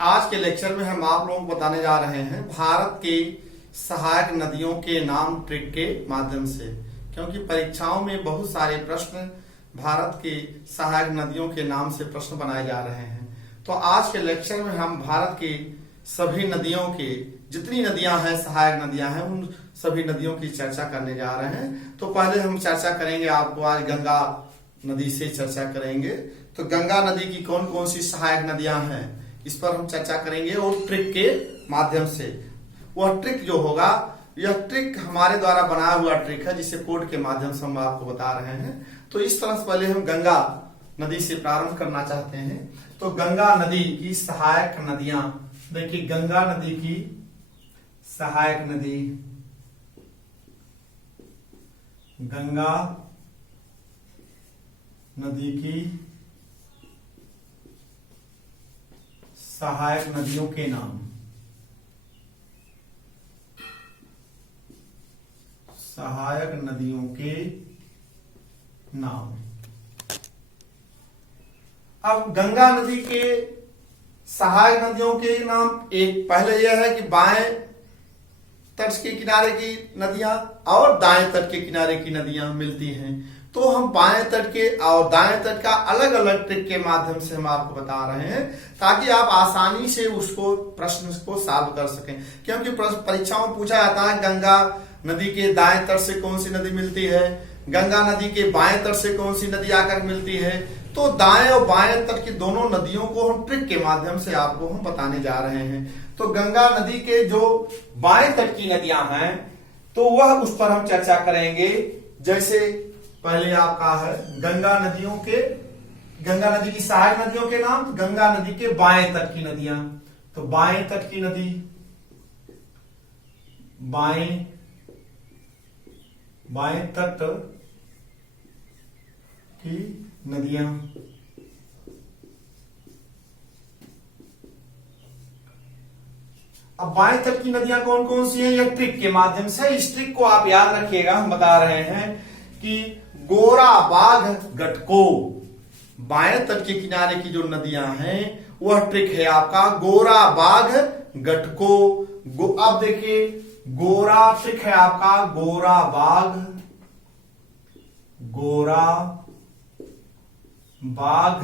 आज के लेक्चर में हम आप लोगों को बताने जा रहे हैं भारत की सहायक नदियों के नाम ट्रिक के माध्यम से, क्योंकि परीक्षाओं में बहुत सारे प्रश्न भारत की सहायक नदियों के नाम से प्रश्न बनाए जा रहे हैं। तो आज के लेक्चर में हम भारत की सभी नदियों की जितनी नदियां हैं, सहायक नदियां हैं, उन सभी नदियों की चर्चा करने जा रहे हैं। तो पहले हम चर्चा करेंगे, आपको आज गंगा नदी से चर्चा करेंगे। तो गंगा नदी की कौन कौन सी सहायक नदियां हैं इस पर हम चर्चा करेंगे और ट्रिक के माध्यम से। वह ट्रिक जो होगा, यह ट्रिक हमारे द्वारा बनाया हुआ ट्रिक है जिसे कोड के माध्यम से हम आपको बता रहे हैं। तो इस तरह से पहले हम गंगा नदी से प्रारंभ करना चाहते हैं। तो गंगा नदी की सहायक नदियां देखिए, गंगा नदी की सहायक नदी, गंगा नदी की सहायक नदियों के नाम, सहायक नदियों के नाम। अब गंगा नदी के सहायक नदियों के नाम, एक पहले यह है कि बाएं तट के किनारे की नदियां और दाएं तट के किनारे की नदियां मिलती हैं। तो हम बाएं तट के और दाएं तट का अलग अलग ट्रिक के माध्यम से हम आपको बता रहे हैं, ताकि आप आसानी से उसको प्रश्न को सॉल्व कर सकें। क्योंकि परीक्षाओं में पूछा जाता है गंगा नदी के दाएं तट से कौन सी नदी मिलती है, गंगा नदी के बाएं तट से कौन सी नदी आकर मिलती है। तो दाएं और बाएं तट की दोनों नदियों को हम ट्रिक के माध्यम से आपको हम बताने जा रहे हैं। तो गंगा नदी के जो बाएं तट की नदियां हैं, तो वह उस पर हम चर्चा करेंगे। जैसे पहले आपका है गंगा नदी की सहायक नदियों के नाम। तो गंगा नदी के बाएं तट की नदियां, तो बाएं तट की नदी, बाएं तट की नदियां। अब बाएं तट की नदियां कौन कौन सी हैं, यह ट्रिक के माध्यम से। इस ट्रिक को आप याद रखिएगा। हम बता रहे हैं कि गोरा बाघ गटको, बाएं तट के किनारे की जो नदियां हैं वह ट्रिक है आपका गोरा बाघ गटको। अब देखिए, गोरा ट्रिक है आपका गोरा बाघ, गोरा बाघ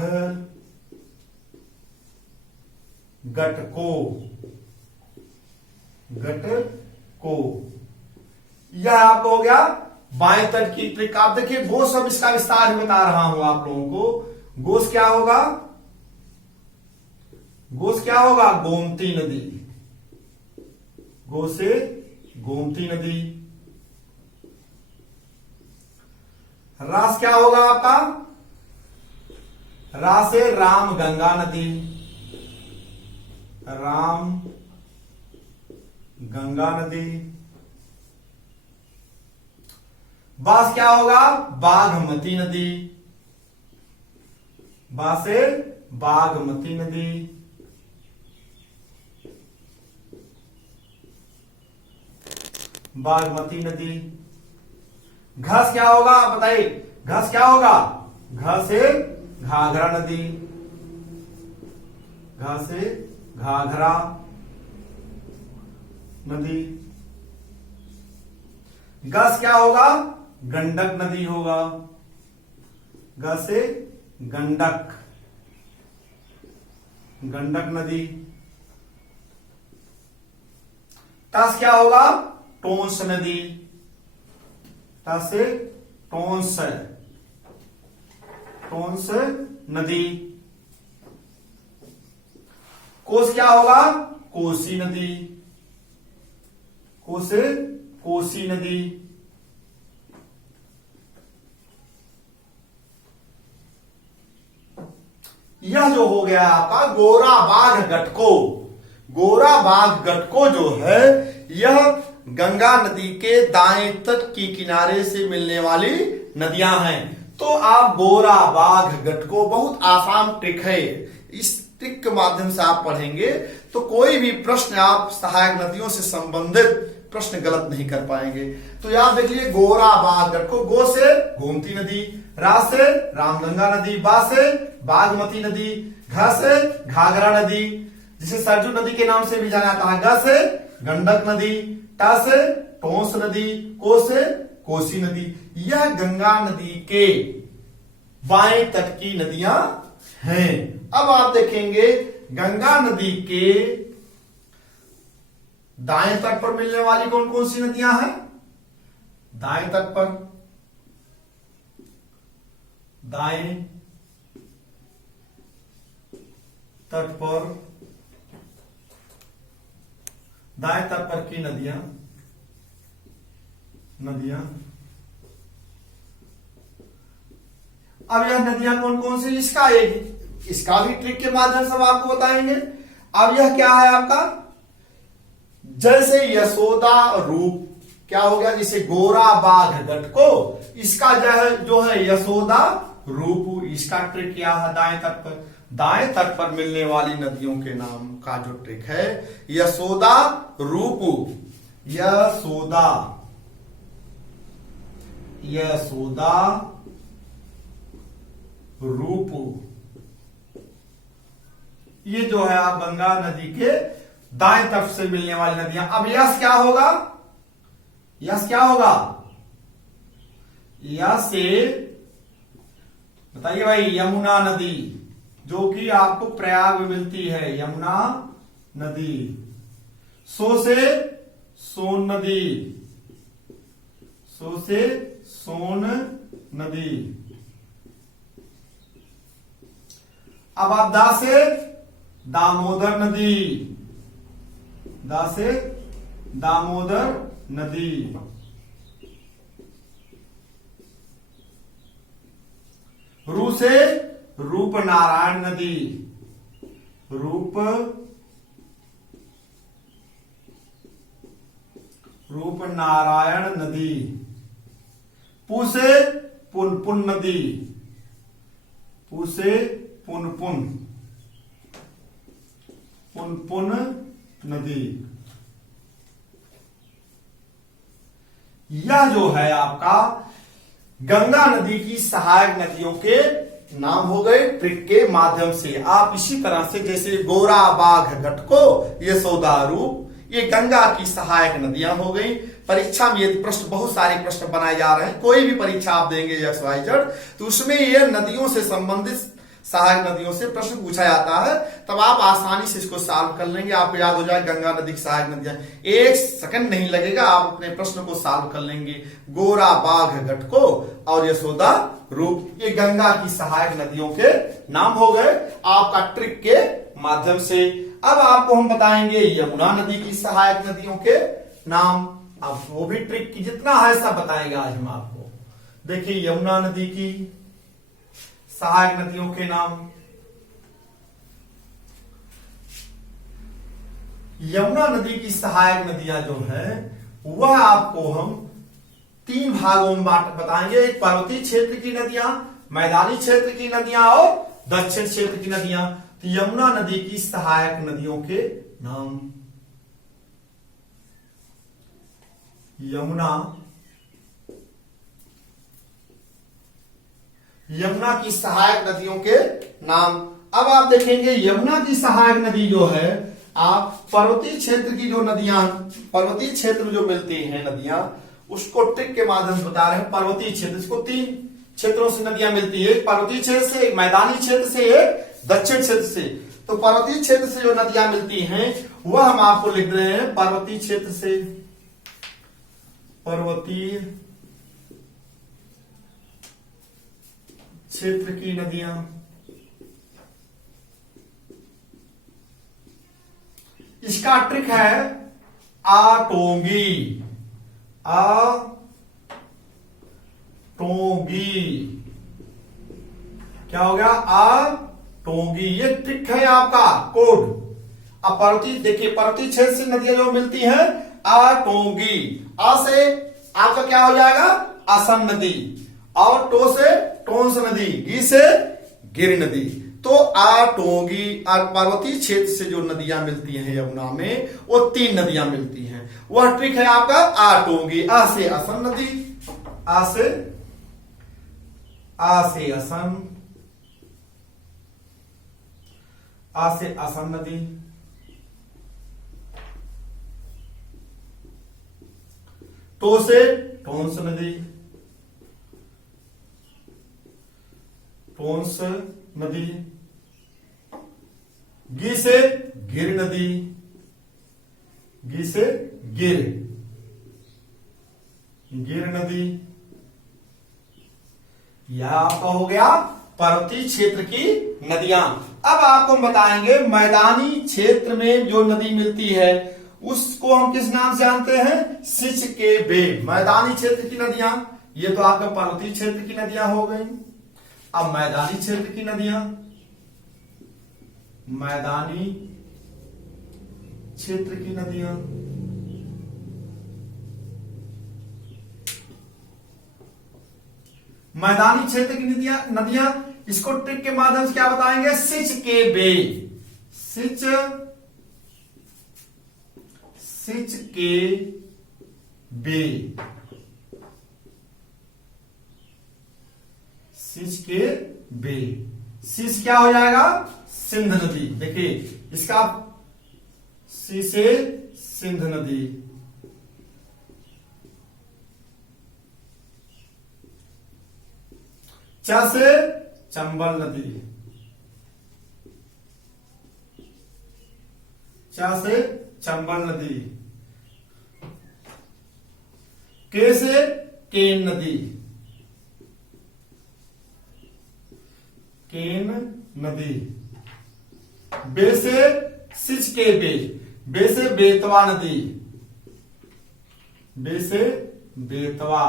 गटको, गटको। यह आपको हो गया बाएं तट की ट्रिक। आप देखिए, गोस, अब इसका विस्तार भी बता रहा हूं आप लोगों को। गोस क्या होगा, गोस क्या होगा, गोमती नदी, गो से गोमती नदी। रास क्या होगा आपका, रा से राम गंगा नदी, राम गंगा नदी। बास क्या होगा, बागमती नदी, बा से बागमती नदी। बागमती नदी। घस क्या होगा बताइए, घस क्या होगा, घ से घाघरा नदी, घ से घाघरा नदी। गस क्या होगा, गंडक नदी होगा, ग से गंडक, गंडक नदी। टस क्या होगा, टोंस नदी, टस से टोंस, टोंस नदी। कोस क्या होगा, कोसी नदी, को से कोसी नदी। यह जो हो गया आपका गोरा बाघ गटको। गोरा बाघ गटको जो है, यह गंगा नदी के दाएं तट की किनारे से मिलने वाली नदियां हैं। तो आप गोरा बाघ गटको, बहुत आसान ट्रिक है। इस ट्रिक के माध्यम से आप पढ़ेंगे तो कोई भी प्रश्न आप सहायक नदियों से संबंधित प्रश्न गलत नहीं कर पाएंगे। तो याद देख लीजिए, गोरा बाघ गटको, गो से गोमती नदी, रा से रामगंगा नदी, बा से बागमती नदी, घ से घाघरा नदी, जिसे सरजू नदी के नाम से भी जाना जाता है। ग से गंडक नदी, ट से टोंस नदी, को से कोसी नदी। यह गंगा नदी के बाएं तट की नदियां हैं। अब आप देखेंगे गंगा नदी के दाएं तट पर मिलने वाली कौन कौन सी नदियां हैं? दाएं तट पर, दाएं तट पर, दाएं तट पर की नदियां अब यह नदियां कौन कौन सी, इसका भी ट्रिक के माध्यम से हम आपको बताएंगे। अब यह क्या है आपका, जैसे यशोदा रूप क्या हो गया, जैसे गोरा बाघ गटको, इसका जो है यशोदा रूप, इसका ट्रिक क्या है, दाएं तट पर मिलने वाली नदियों के नाम का जो ट्रिक है यशोदा रूप, यशोदा रूप, ये जो है आप गंगा नदी के दाएं तरफ से मिलने वाली नदियां। अब यश क्या होगा, यश से बताइए भाई, यमुना नदी जो कि आपको प्रयाग में मिलती है, यमुना नदी। सो से सोन नदी, सो से सोन नदी। अब आप दा से दामोदर नदी, दा से दामोदर नदी। रू से रूपनारायण नदी, रूपनारायण नदी। पू से पुनपुन नदी, पू से पुनपुन नदी। यह जो है आपका गंगा नदी की सहायक नदियों के नाम हो गए ट्रिक के माध्यम से। आप इसी तरह से जैसे गोरा बाघ गटको, यशोदा रूप, ये गंगा की सहायक नदियां हो गई। परीक्षा में यदि प्रश्न, बहुत सारे प्रश्न बनाए जा रहे हैं, कोई भी परीक्षा आप देंगे XYZ, तो उसमें ये नदियों से संबंधित सहायक नदियों से प्रश्न पूछा जाता है, तब आप आसानी से इसको सॉल्व कर लेंगे। आपको याद हो जाए गंगा नदी की सहायक नदियां, 1 सेकंड नहीं लगेगा, आप अपने प्रश्न को सॉल्व कर लेंगे। गोरा बाघ गटको और यशोदा रूप, ये गंगा की सहायक नदियों के नाम हो गए आपका ट्रिक के माध्यम से। अब आपको हम बताएंगे यमुना नदी की सहायक नदियों के नाम। अब वो भी ट्रिक की जितना है सब बताएंगे आज हम आपको। देखिए यमुना नदी की सहायक नदियों के नाम। यमुना नदी की सहायक नदियां जो है वह आपको हम 3 भागों में बताएंगे। एक पर्वतीय क्षेत्र की नदियां, मैदानी क्षेत्र की नदियां और दक्षिण क्षेत्र की नदियां। तो यमुना नदी की सहायक नदियों के नाम। यमुना की सहायक नदियों के नाम। अब आप देखेंगे यमुना की सहायक नदी जो है, आप पर्वतीय क्षेत्र की जो नदियां, पर्वतीय क्षेत्र में जो मिलती हैं नदियां, उसको ट्रिक के माध्यम से बता रहे हैं। पर्वतीय क्षेत्र, इसको 3 क्षेत्रों से नदियां मिलती है, एक पर्वतीय क्षेत्र से, एक मैदानी क्षेत्र से, एक दक्षिण क्षेत्र से। तो पर्वतीय क्षेत्र से जो नदियां मिलती हैं वह हम आपको लिख रहे हैं पर्वतीय क्षेत्र से, पर्वतीय क्षेत्र की नदियां। इसका ट्रिक है आटोंगी, क्या हो गया, आटोंगी। ये ट्रिक है आपका कोड। अब पर्वतीय, देखिए पर्वतीय क्षेत्र से नदियां जो मिलती हैं आटोंगी। आ से आपका क्या हो जाएगा, असम नदी, और टो से टोंस नदी, गी से गिर नदी। तो आटोंगी, पर्वतीय क्षेत्र से जो नदियां मिलती हैं यमुना में, वो 3 नदियां मिलती हैं। वह ट्रिक है आपका आटोंगी। आ से असम नदी, आ से असम, आ से असम नदी, टो से टोंस नदी, टोंस नदी। गी से गिर नदी, गी से गिर, गिर नदी। यह आपका हो गया पर्वतीय क्षेत्र की नदियां। अब आपको हम बताएंगे मैदानी क्षेत्र में जो नदी मिलती है उसको हम किस नाम से जानते हैं? सिंच के बे। मैदानी क्षेत्र की नदियां, ये तो आपका पर्वतीय क्षेत्र की नदियां हो गई। अब मैदानी क्षेत्र की नदियां, मैदानी क्षेत्र की नदियां, मैदानी क्षेत्र की नदियां इसको ट्रिक के माध्यम से क्या बताएंगे? सिंच के बे, सिंच, सिंच के बे, सिंच के बे। सिंच क्या हो जाएगा? सिंध नदी। देखिए इसका सी से सिंध नदी, च से चंबल नदी, च से चंबल नदी, के से केन नदी, केन नदी। बे से सिंच के बे, बे से बेतवा नदी, बे से बेतवा,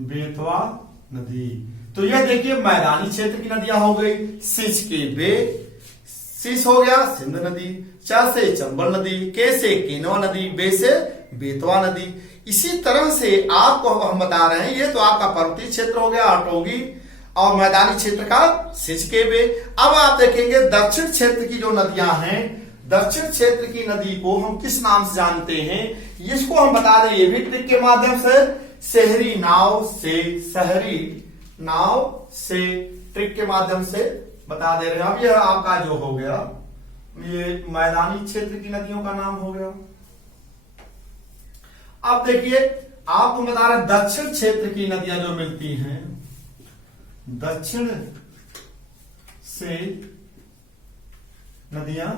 बेतवा नदी। तो यह देखिए मैदानी क्षेत्र की नदियां हो गई। सिंच के बे, सिंच हो गया सिंध नदी, च से चंबल नदी, के से केनवा नदी, बे से बेतवा नदी। इसी तरह से आपको हम बता रहे हैं, ये तो आपका पर्वतीय क्षेत्र हो गया अटोगी, और मैदानी क्षेत्र का सिंच के बे। अब आप देखेंगे दक्षिण क्षेत्र की जो नदियां हैं, दक्षिण क्षेत्र की नदी को हम किस नाम से जानते हैं? इसको हम बता दें ये भी ट्रिक के माध्यम से, शहरी नाव से, शहरी नाव से ट्रिक के माध्यम से बता दे रहे हैं। अब यह आपका जो हो गया ये मैदानी क्षेत्र की नदियों का नाम हो गया। अब देखिए आपको बता रहे दक्षिण क्षेत्र की नदियां जो मिलती हैं, दक्षिण से नदियां,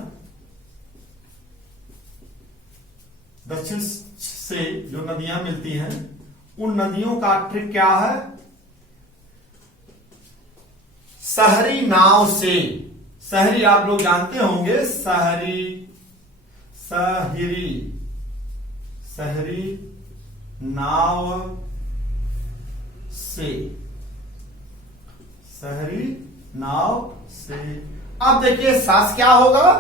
दक्षिण से जो नदियां मिलती हैं उन नदियों का ट्रिक क्या है? शहरी नाव से। शहरी आप लोग जानते होंगे, शहरी, शहरी, शहरी नाव से, शहरी नाव से। अब देखिए सास क्या होगा?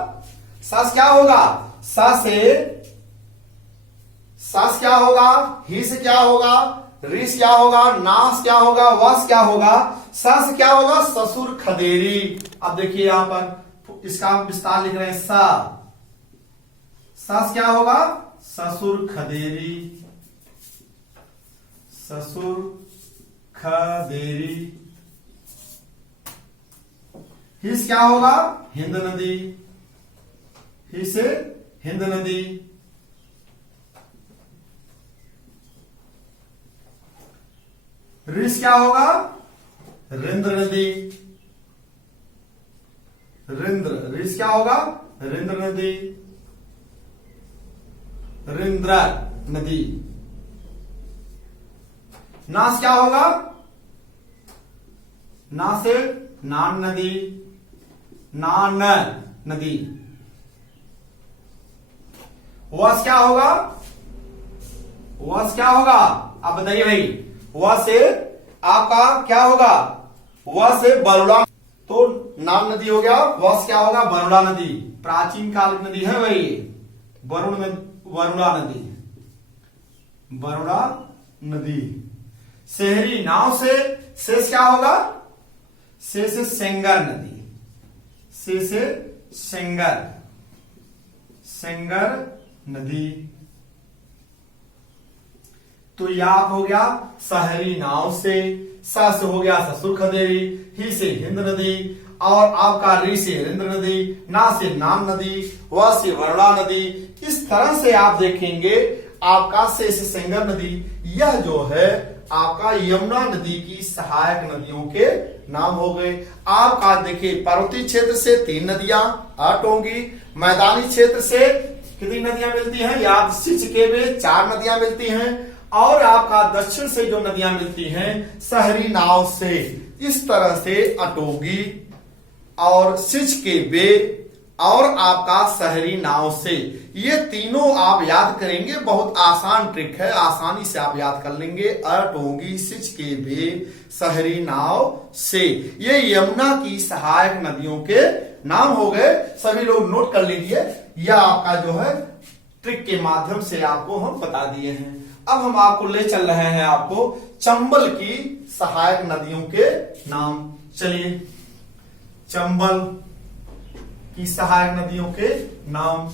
सास क्या होगा? सा से, सास क्या होगा? ही से क्या होगा? रिस क्या होगा? नास क्या होगा? वस क्या होगा? सस क्या होगा? ससुर खदेरी। अब देखिए यहां पर इसका विस्तार लिख रहे हैं, सा, सस क्या होगा? ससुर खदेरी, ससुर खदेरी। हिस क्या होगा? हिंद नदी, ही से हिंद नदी। रिस क्या होगा? रिंद्र नदी, रिंद्र, रिस क्या होगा? रिंद्र नदी, रिंद्र नदी। नास क्या होगा? ना से नान नदी, नान नदी। वस क्या होगा? वस क्या होगा? आप बताइए भाई। वह से आपका क्या होगा? वह से बरुड़ा, तो नान नदी हो गया। वह क्या होगा? बरुड़ा नदी, प्राचीन काल नदी है भाई, बरुड़ा नदी, बरुड़ा नदी। शहरी नाव से, शेष क्या होगा? से सेंगर नदी, से सेंगर, सेंगर नदी। तो यह हो गया शहरी नाव से, स से हो गया ससुर खदेरी, ही से हिंद नदी, और आपका री से हरिंद्र नदी, ना से नाम नदी, व से वरुणा नदी। इस तरह से आप देखेंगे आपका से सेंगर नदी, यह जो है आपका यमुना नदी की सहायक नदियों के नाम हो गए। आपका देखिए पर्वतीय क्षेत्र से 3 नदियां आठ होंगी, मैदानी क्षेत्र से कितनी नदियां मिलती हैं, या सिंच के में 4 नदियां मिलती हैं, और आपका दक्षिण से जो नदियां मिलती हैं शहरी नाव से, इस तरह से अटोगी और सिंच के बे और आपका शहरी नाव से, ये तीनों आप याद करेंगे। बहुत आसान ट्रिक है, आसानी से आप याद कर लेंगे। अटोगी, सिंच के बे, शहरी नाव से, ये यमुना की सहायक नदियों के नाम हो गए। सभी लोग नोट कर लीजिए, यह आपका जो है ट्रिक के माध्यम से आपको हम बता दिए हैं। अब हम आपको ले चल रहे हैं आपको चंबल की सहायक नदियों के नाम। चलिए चंबल की सहायक नदियों के नाम।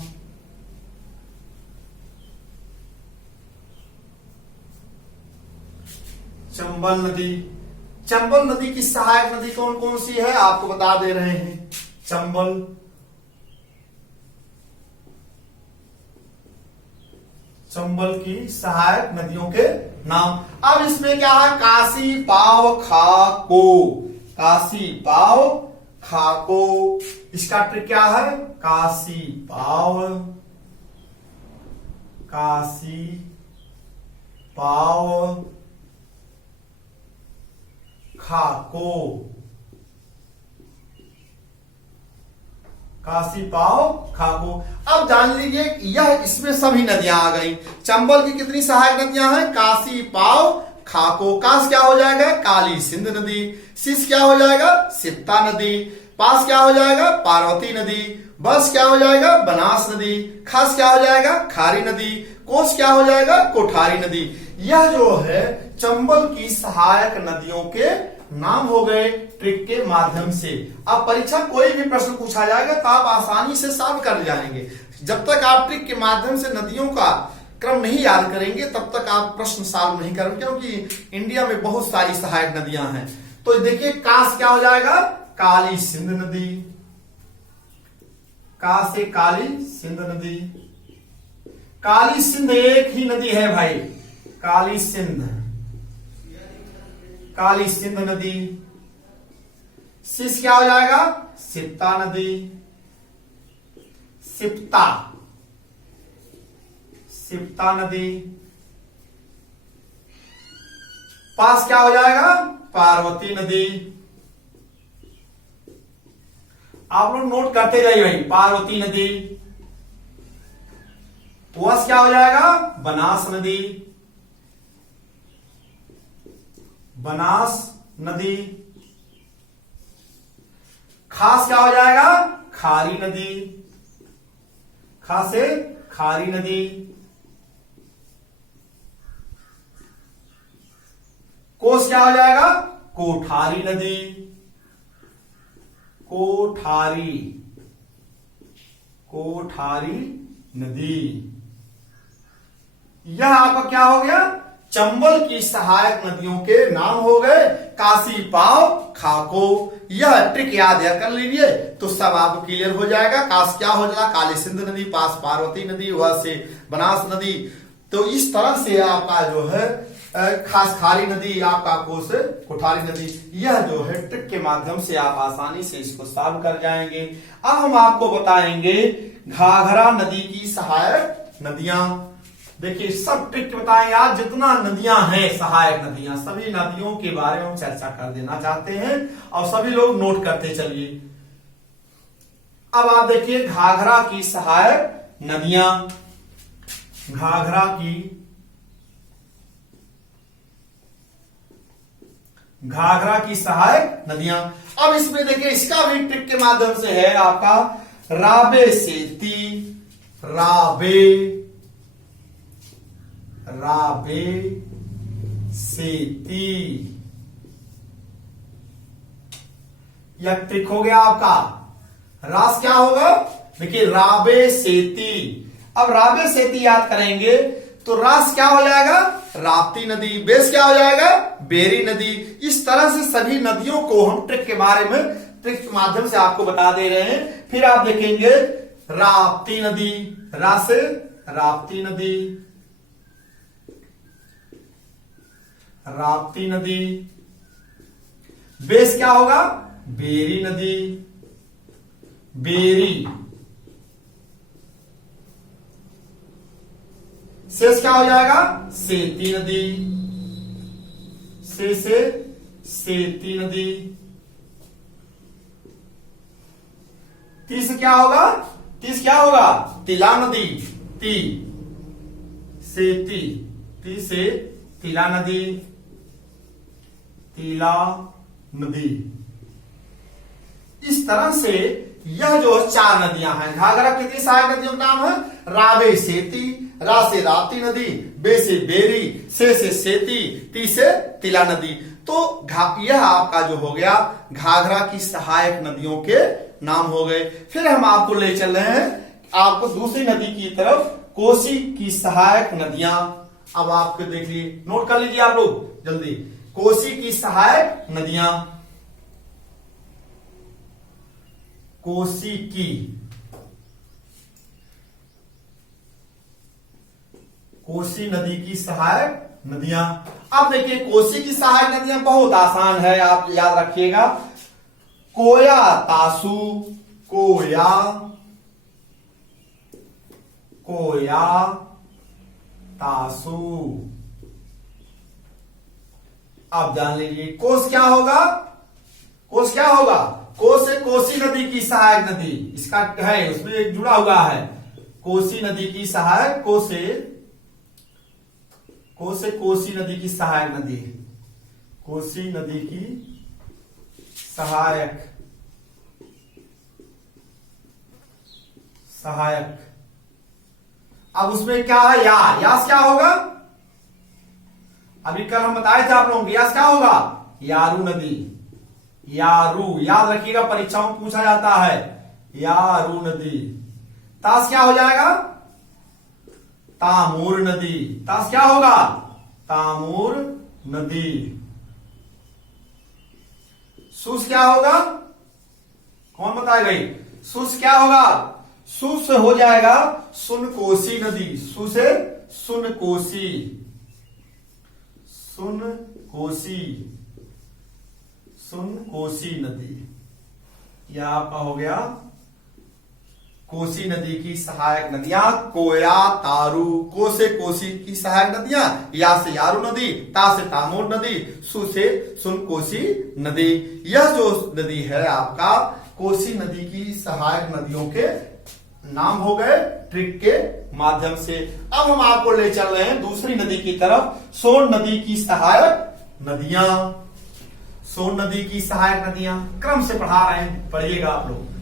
चंबल नदी, चंबल नदी की सहायक नदी कौन कौन सी है आपको बता दे रहे हैं। चंबल, चंबल की सहायक नदियों के नाम। अब इसमें क्या है, काशी पाव खाको, काशी पाव खाको, इसका ट्रिक क्या है, काशी पाव, काशी पाव खाको, काशी पाव खाको। अब जान लीजिए यह इसमें सभी नदियां आ गई। चंबल की कितनी सहायक नदियां हैं, काशी पाव खाको। काश क्या हो जाएगा, काली सिंध नदी। सिस क्या हो जाएगा, सिप्ता नदी। पास क्या हो जाएगा, पार्वती नदी। बस क्या हो जाएगा, बनास नदी। खास क्या हो जाएगा, खारी नदी। कोस क्या हो जाएगा, कोठारी नदी। यह जो है चंबल की सहायक नदियों के नाम हो गए ट्रिक के माध्यम से। अब परीक्षा कोई भी प्रश्न पूछा जाएगा तो आप आसानी से सॉल्व कर जाएंगे। जब तक आप ट्रिक के माध्यम से नदियों का क्रम नहीं याद करेंगे तब तक आप प्रश्न सॉल्व नहीं करेंगे, क्योंकि इंडिया में बहुत सारी सहायक नदियां हैं। तो देखिए कास क्या हो जाएगा, काली सिंध नदी। का से काली सिंध नदी। काली सिंध एक ही नदी है भाई, काली सिंध, काली सिंध नदी। सिस क्या हो जाएगा, सिप्ता नदी। सिप्ता, सिप्ता नदी। पास क्या हो जाएगा, पार्वती नदी। आप लोग नोट करते जाइए भाई, पार्वती नदी। वस क्या हो जाएगा, बनास नदी, बनास नदी। खास क्या हो जाएगा, खारी नदी, खासे खारी नदी। कोस क्या हो जाएगा, कोठारी नदी, कोठारी, कोठारी नदी। यह आपका क्या हो गया, चंबल की सहायक नदियों के नाम हो गए। काशी पाव खाको, यह ट्रिक याद है कर लीजिए तो सब आपको क्लियर हो जाएगा। काश क्या हो जाएगा, काली सिंध नदी, पास पार्वती नदी, वह से बनास नदी। तो इस तरह से आपका जो है खास खारी नदी, आपका कोस कोठारी नदी। यह जो है ट्रिक के माध्यम से आप आसानी से इसको सॉल्व कर जाएंगे। अब हम आपको बताएंगे घाघरा नदी की सहायक नदियां। देखिए सब ट्रिक बताएंगे आज, जितना नदियां हैं सहायक नदियां, सभी नदियों के बारे में हम चर्चा कर देना चाहते हैं और सभी लोग नोट करते चलिए। अब आप देखिए घाघरा की सहायक नदियां, घाघरा की, घाघरा की सहायक नदियां। अब इसमें देखिए इसका भी ट्रिक के माध्यम से है आपका राबे सेती, राबे, राबे सेती, यह ट्रिक हो गया आपका। रास क्या होगा, देखिए राबे सेती। अब राबे सेती याद करेंगे तो रास क्या हो जाएगा, राप्ती नदी। बेस क्या हो जाएगा, बेरी नदी। इस तरह से सभी नदियों को हम ट्रिक के बारे में ट्रिक के माध्यम से आपको बता दे रहे हैं। फिर आप देखेंगे राप्ती नदी, रा से राप्ती नदी, राप्ती नदी। बेस क्या होगा? बेरी नदी, बेरी। शेष क्या हो जाएगा? सेती नदी, से सेती नदी। तीस क्या होगा? तीस क्या होगा? तिला नदी, ती सेती, ती से तिला नदी, तिला नदी। इस तरह से यह जो 4 नदियां हैं, घाघरा कितनी सहायक नदियों का नाम है? रावे सेती, रा से राप्ती नदी, बे से बेरी, से सेती, ती से तिला नदी। तो यह आपका जो हो गया घाघरा की सहायक नदियों के नाम हो गए। फिर हम आपको ले चल रहे हैं आपको दूसरी नदी की तरफ, कोसी की सहायक नदियां। अब आपको देखिए, नोट कर लीजिए आप लोग जल्दी। कोसी की सहायक नदियां, कोसी की, कोसी नदी की सहायक नदियां। अब देखिए कोसी की सहायक नदियां बहुत आसान है, आप याद रखिएगा। कोया तासु, कोया, कोया तासु। आप जान लीजिए कोस क्या होगा? कोस क्या होगा? कोस से कोसी नदी की सहायक नदी, इसका है उसमें एक जुड़ा हुआ है। कोसी नदी की सहायक, कोसे कोसी नदी की सहायक नदी, कोसी नदी की सहायक, सहायक। अब उसमें क्या है? यास क्या होगा? अभी कल हम बताए थे आप लोगों को, यास क्या होगा? यारू नदी, यारू, याद रखिएगा परीक्षाओं में पूछा जाता है, यारू नदी। तास क्या हो जाएगा? तामूर नदी, तास क्या होगा? तामूर नदी। सुस क्या होगा? कौन बताएगा? सुस क्या होगा? सुस हो जाएगा सुनकोसी नदी, सु से सुनकोसी, सुनकोसी, सुनकोसी नदी। यह आपका हो गया कोसी नदी की सहायक नदियां। कोया, तारू, को से कोसी की सहायक नदियां, या से यारू नदी, ता से तामूर नदी, सु से सुनकोसी नदी। यह जो नदी है आपका कोसी नदी की सहायक नदियों के नाम हो गए ट्रिक के माध्यम से। अब हम आपको ले चल रहे हैं दूसरी नदी की तरफ, सोन नदी की सहायक नदियां। सोन नदी की सहायक नदियां क्रम से पढ़ा रहे हैं, पढ़िएगा आप लोग।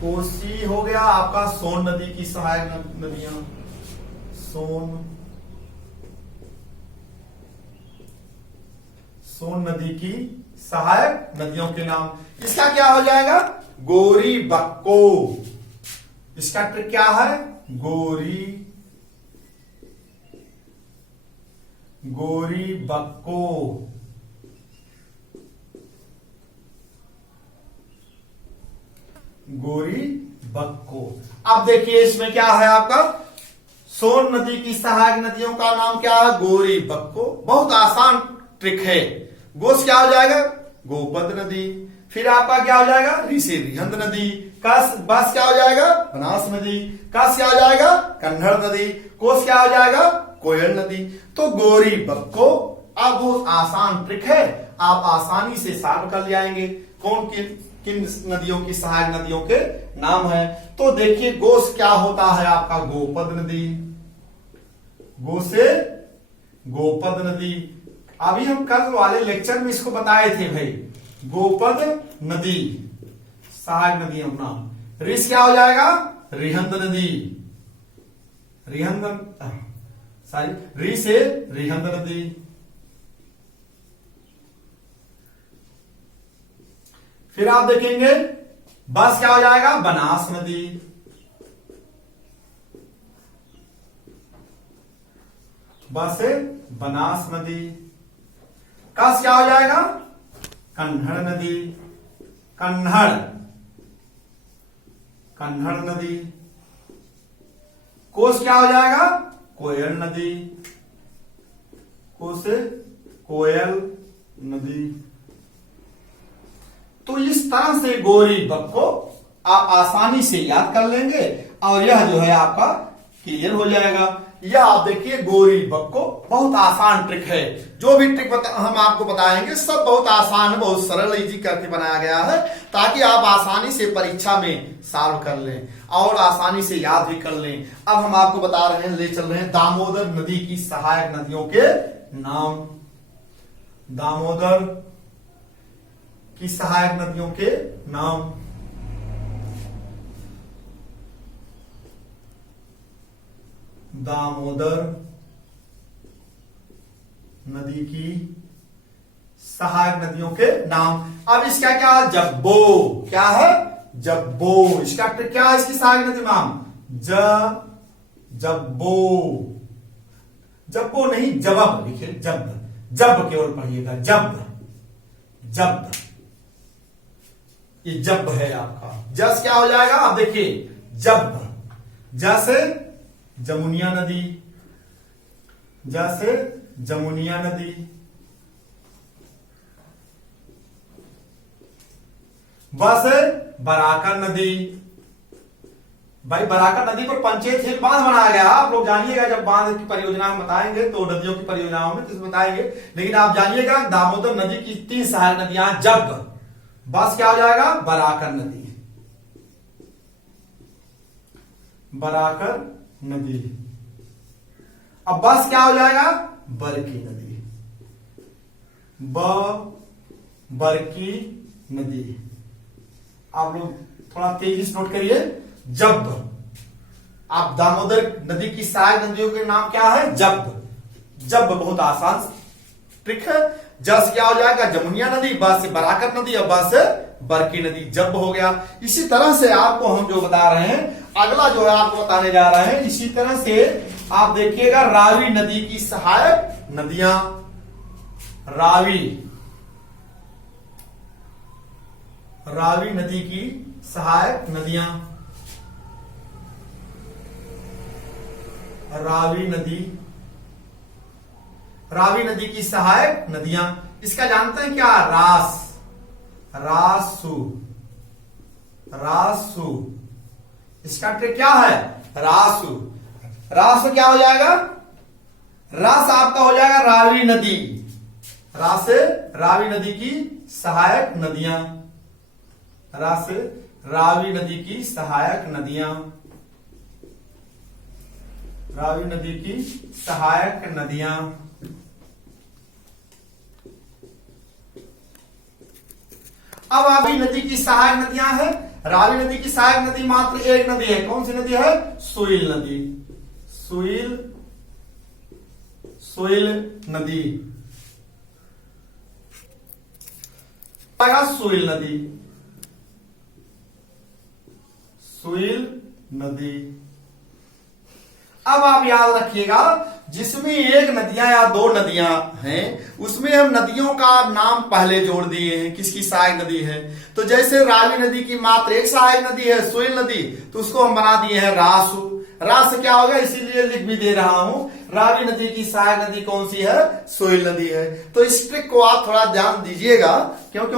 कोसी हो गया आपका, सोन नदी की सहायक नदियां, सोन नदी की सहायक नदियों के नाम। इसका क्या हो जाएगा? गोरी बक्को। इसका ट्रिक क्या है? गोरी, गोरी बक्को, गोरी बक्को। अब देखिए इसमें क्या है आपका, सोन नदी की सहायक नदियों का नाम क्या है? गोरी बक्को। बहुत आसान ट्रिक है। गोस क्या हो जाएगा? गोपद नदी। फिर आपका क्या हो जाएगा? री से रिहंद नदी। कस, बस क्या हो जाएगा? बनास नदी। कस क्या हो जाएगा? कन्नड़ नदी। कोस क्या हो जाएगा? कोयल नदी। तो गोरी बक्को अब बहुत आसान ट्रिक है, आप आसानी से सॉल्व कर ले आएंगे। कौन किन नदियों की सहायक नदियों के नाम है? तो देखिए गोस क्या होता है आपका? गोपद नदी। गो से गोपद नदी। अभी हम कल वाले लेक्चर में इसको बताए थे भाई, गोपद नदी सहायक नदियों का नाम। रिस क्या हो जाएगा? रिहंद नदी। रिहंद, सॉरी, री से रिहंद नदी। फिर आप देखेंगे बस क्या हो जाएगा? बनास नदी। बस से बनास नदी। कस क्या हो जाएगा? कन्नड़ नदी। कन्नड़, कन्नड़ नदी। कोस क्या हो जाएगा? कोयल नदी, कोस कोयल नदी। तो इस तरह से गोरी बक को आप आसानी से याद कर लेंगे और यह जो है आपका क्लियर हो जाएगा। यह आप देखिए गोरी बक को बहुत आसान ट्रिक है। जो भी ट्रिक हम आपको बताएंगे सब बहुत आसान है, बहुत सरल इजी करके बनाया गया है ताकि आप आसानी से परीक्षा में सॉल्व कर लें और आसानी से याद भी कर लें। अब हम आपको बता रहे हैं, ले चल रहे हैं दामोदर नदी की सहायक नदियों के नाम। दामोदर की सहायक नदियों के नाम। दामोदर नदी की सहायक नदियों के नाम। अब इसका क्या है? जब्बो। क्या है? जब्बो। इसका क्या है? इसकी सहायक नदी नाम जब्बो। जब्बो नहीं, जबब लिखिए, जब, जब केवल पढ़िएगा, जब, जब। ये जब है आपका। जस क्या हो जाएगा? अब देखिए, जब, जैसे जमुनिया नदी, जैसे जमुनिया नदी। बस बराकर नदी। भाई बराकर नदी पर पंचायत हिल बांध बनाया गया। आप लोग जानिएगा, जब बांध की परियोजना में बताएंगे तो नदियों की परियोजनाओं में किस बताएंगे, लेकिन आप जानिएगा दामोदर नदी की 3 सहायक नदियां। जब, बस क्या हो जाएगा? बराकर नदी, बराकर नदी। अब बस क्या हो जाएगा? बरकी नदी, बरकी नदी। आप लोग थोड़ा तेजी से नोट करिए। जब, आप दामोदर नदी की सहायक नदियों के नाम क्या है? जब, जब बहुत आसान ट्रिक है। जस क्या हो जाएगा? जमुनिया नदी, बस से बराकर नदी और बस से बरकी नदी। जब हो गया। इसी तरह से आपको हम जो बता रहे हैं, अगला जो है आपको बताने जा रहे हैं, इसी तरह से आप देखिएगा रावी नदी की सहायक नदियां। रावी, रावी नदी की सहायक नदियां। रावी नदी, रावी नदी की सहायक नदियां। इसका जानते हैं क्या? रास, रासु, रासु। इसका ट्रिक क्या है? रासु। रास क्या हो जाएगा? रास आपका हो जाएगा रावी नदी। रास रावी नदी की सहायक नदियां। रास रावी नदी की सहायक नदियां। रावी नदी की सहायक नदियां। अब रावी नदी की सहायक नदियां हैं। रावी नदी की सहायक नदी मात्र एक नदी है। कौन सी नदी है? सुइल नदी। सुइल, सुइल नदी। सुइल नदी, सुइल नदी। अब आप याद रखिएगा, जिसमें एक नदियां या 2 नदियां हैं उसमें हम नदियों का नाम पहले जोड़ दिए हैं किसकी सहायक नदी है। तो जैसे रावी नदी की मात्र एक सहायक नदी है सुइल नदी, तो उसको हम बना दिए हैं रासु। रास क्या होगा? इसीलिए लिख भी दे रहा हूं, रावी नदी की सहायक नदी कौन सी है? सुइल नदी है। तो इस ट्रिक को आप थोड़ा ध्यान दीजिएगा, क्योंकि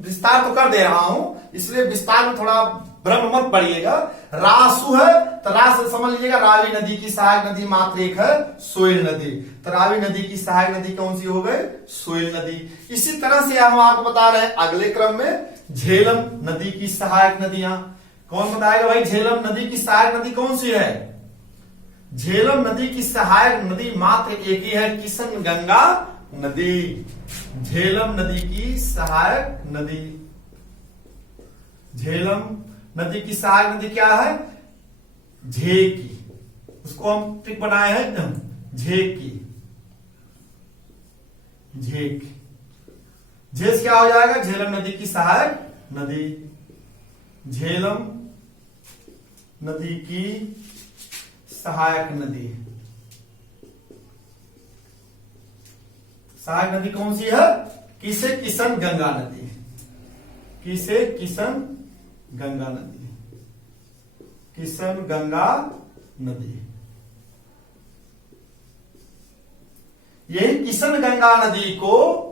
विस्तार तो कर दे रहा हूं, इसलिए विस्तार में थोड़ा भ्रम मत पड़िएगा। रासु है तो रास समझ लीजिएगा रावी नदी की सहायक नदी मात्र एक है सुइल नदी। तो रावी नदी की सहायक नदी कौन सी हो गई? सुइल नदी। इसी तरह से हम आपको बता रहे हैं अगले क्रम में झेलम नदी की सहायक नदियां। कौन बताएगा भाई? झेलम नदी की सहायक नदी कौन सी है? झेलम नदी की सहायक नदी मात्र एक ही है, किशन गंगा नदी। झेलम नदी की सहायक नदी, झेलम नदी की सहायक नदी क्या है? झेकी। उसको हम ट्रिक बनाए हैं झेकी, झेक। झेस क्या हो जाएगा? झेलम नदी की सहायक नदी। झेलम नदी की सहायक नदी। सहायक नदी कौन सी है? किसे? किशन गंगा नदी। किसे? किशन गंगा नदी, किशन गंगा नदी। यही किशन गंगा नदी को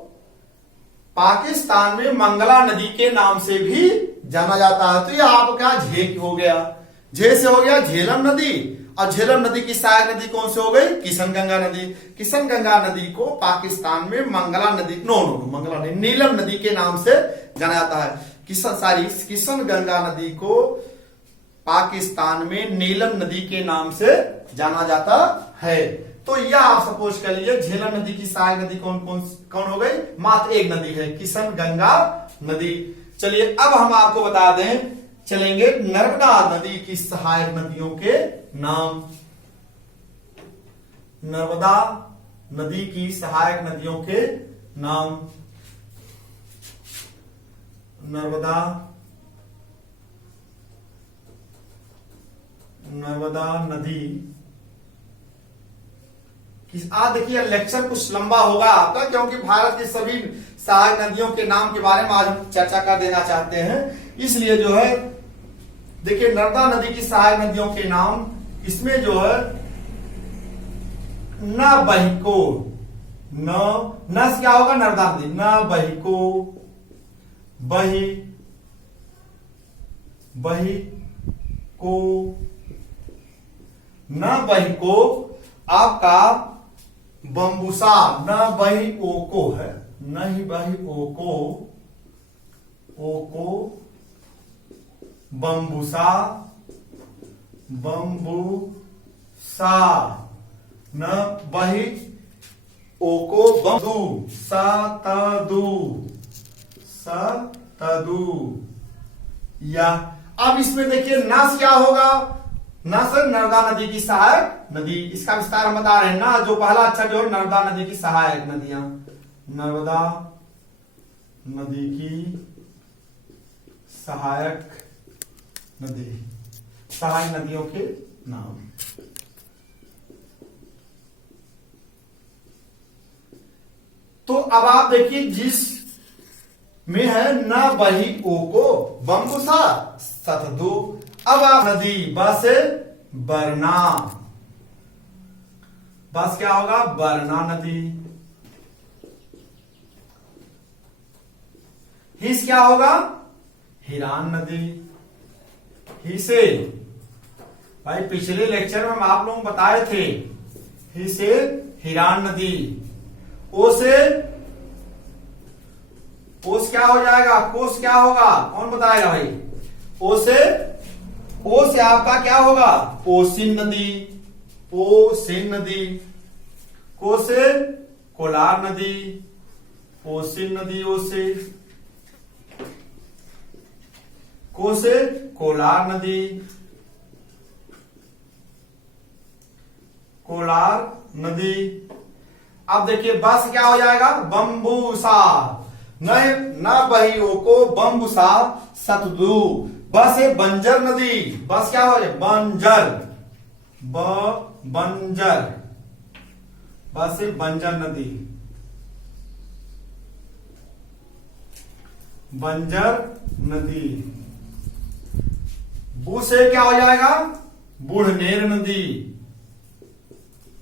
पाकिस्तान में मंगला नदी के नाम से भी जाना जाता है। तो ये आपका झे हो गया, झे से हो गया झेलम नदी, और झेलम नदी की सहायक नदी कौन से हो गई? किशन गंगा नदी। किशन गंगा नदी को पाकिस्तान में मंगला नदी, मंगला नहीं, नीलम नदी के नाम से जाना जाता है। किशन गंगा नदी को पाकिस्तान में नीलम नदी के नाम से जाना जाता है। तो यह आप सपोज कर लीजिए झेलम नदी की सहायक नदी कौन हो गई? मात्र एक नदी है, किशन गंगा नदी। चलिए अब हम आपको बता दें, चलेंगे नर्मदा नदी की सहायक नदियों के नाम। नर्मदा नदी की सहायक नदियों के नाम। नर्मदा नदी। आज देखिए लेक्चर कुछ लंबा होगा आपका, क्योंकि भारत की सभी सहायक नदियों के नाम के बारे में आज हम चर्चा कर देना चाहते हैं। इसलिए जो है देखिए नर्मदा नदी की सहायक नदियों के नाम, इसमें जो है न बहिको, न क्या होगा? नर्मदा नदी। न बहिको, न बहिको आपका बम्बूसा, न बही ओको है, नहीं बही ओको, बम्बूसा, न बही ओको बंदू, सतदू। या अब इसमें देखिए नस क्या होगा? नस नर्मदा नदी की सहायक नदी, इसका विस्तार हम बता रहे हैं ना। जो पहला अक्षर जो नर्मदा नदी की सहायक नदियां, नर्मदा नदी की सहायक नदी, सहायक नदियों के नाम। तो अब आप देखिए जिस में है न बही ओको बम्बूसा सतदू। अब आप नदी बस बरना, बस क्या होगा? बरना नदी। हिस क्या होगा? हिरान नदी। ही से भाई पिछले लेक्चर में हम आप लोगों को बताए थे, ही से हिरान नदी। ओ से ओस क्या हो जाएगा? कोस क्या होगा? कौन बताएगा भाई? ओ से आपका क्या होगा? ओसिन नदी, ओसिन नदी। को से कोलार नदी, ओसिन नदी। ओ से को से कोलार नदी, कोलार नदी। अब देखिए बस क्या हो जाएगा? बम्बूसा, न बही ओको बम्बूसा सतदू। बस है बंजर नदी, बस क्या हो जाए? बंजर, बंजर। बस है बंजर नदी, बंजर नदी। बू से क्या हो जाएगा? बुढ़नेर नदी,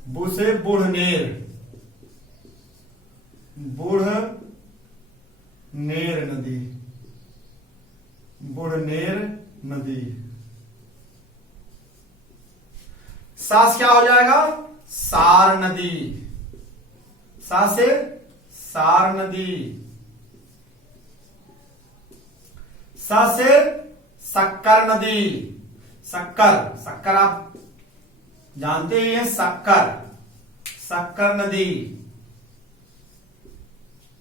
बू से बुढ़नेर, बुढ़नेर नदी, बुढ़नेर नदी। सास क्या हो जाएगा? सार नदी, सा से सार नदी। सा से शक्कर नदी, शक्कर, शक्कर आप जानते ही हैं, शक्कर, शक्कर नदी।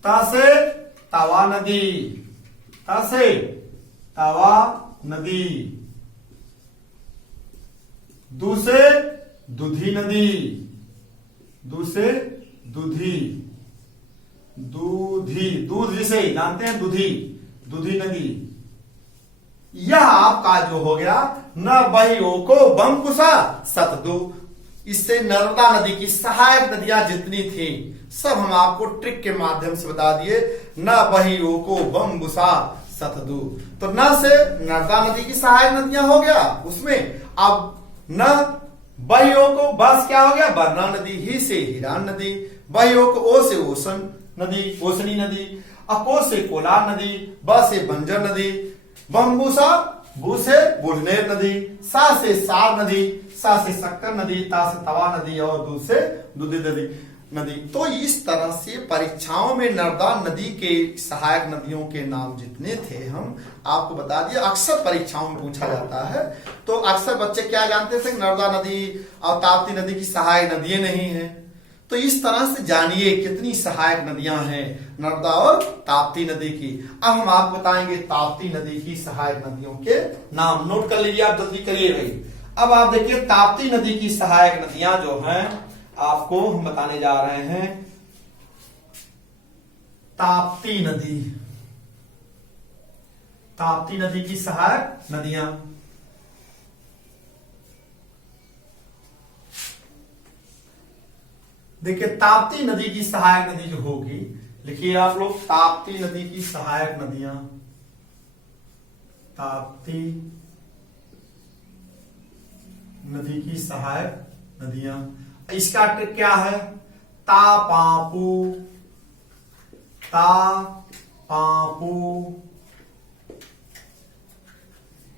ता से तवा नदी, ता से तवा नदी। दू से दुधी नदी, दू से दुधी, दूधी, दूध जिसे जानते हैं, दूधी, दूधी नदी। यह आपका जो हो गया न बही ओको बमकुसा सतदू। इससे नर्मदा नदी की सहायक नदियां जितनी थी सब हम आपको ट्रिक के माध्यम से बता दिए। न बही ओको बम्बुसा सतदु। तो न से नर्मदा नदी की सहायक नदियां हो गया उसमें। अब न बहियों को बस क्या हो गया, बरना नदी, ही से हिरान नदी, बहियों को ओ से ओसन नदी, ओसनी नदी, अको से कोलार नदी, ब से बंजर नदी, बम्बूसा बू से बुढ़नेर नदी, सा से सार नदी, सा से शक्कर नदी, ता से तवा नदी और दू से दूधी नदी। तो इस तरह से परीक्षाओं में नर्मदा नदी के सहायक नदियों के नाम जितने थे हम आपको बता दिए। अक्सर परीक्षाओं में पूछा जाता है, तो अक्सर बच्चे क्या जानते थे, नर्मदा नदी और ताप्ती नदी की सहायक नदियां नहीं है। तो इस तरह से जानिए कितनी सहायक नदियां हैं नर्मदा और ताप्ती नदी की। अब हम आपको बताएंगे ताप्ती नदी की सहायक नदियों के नाम। नोट कर लीजिए, आप जल्दी करिए भाई। अब आप देखिए ताप्ती नदी की सहायक नदियां जो हैं आपको हम बताने जा रहे हैं। ताप्ती नदी, ताप्ती नदी की सहायक नदियां। देखिए ताप्ती नदी की सहायक नदी जो होगी, लिखिए आप लोग, ताप्ती नदी की सहायक नदियां, ताप्ती नदी की सहायक नदियां। इसका ट्रिक क्या है, ता पापू, ता पापू,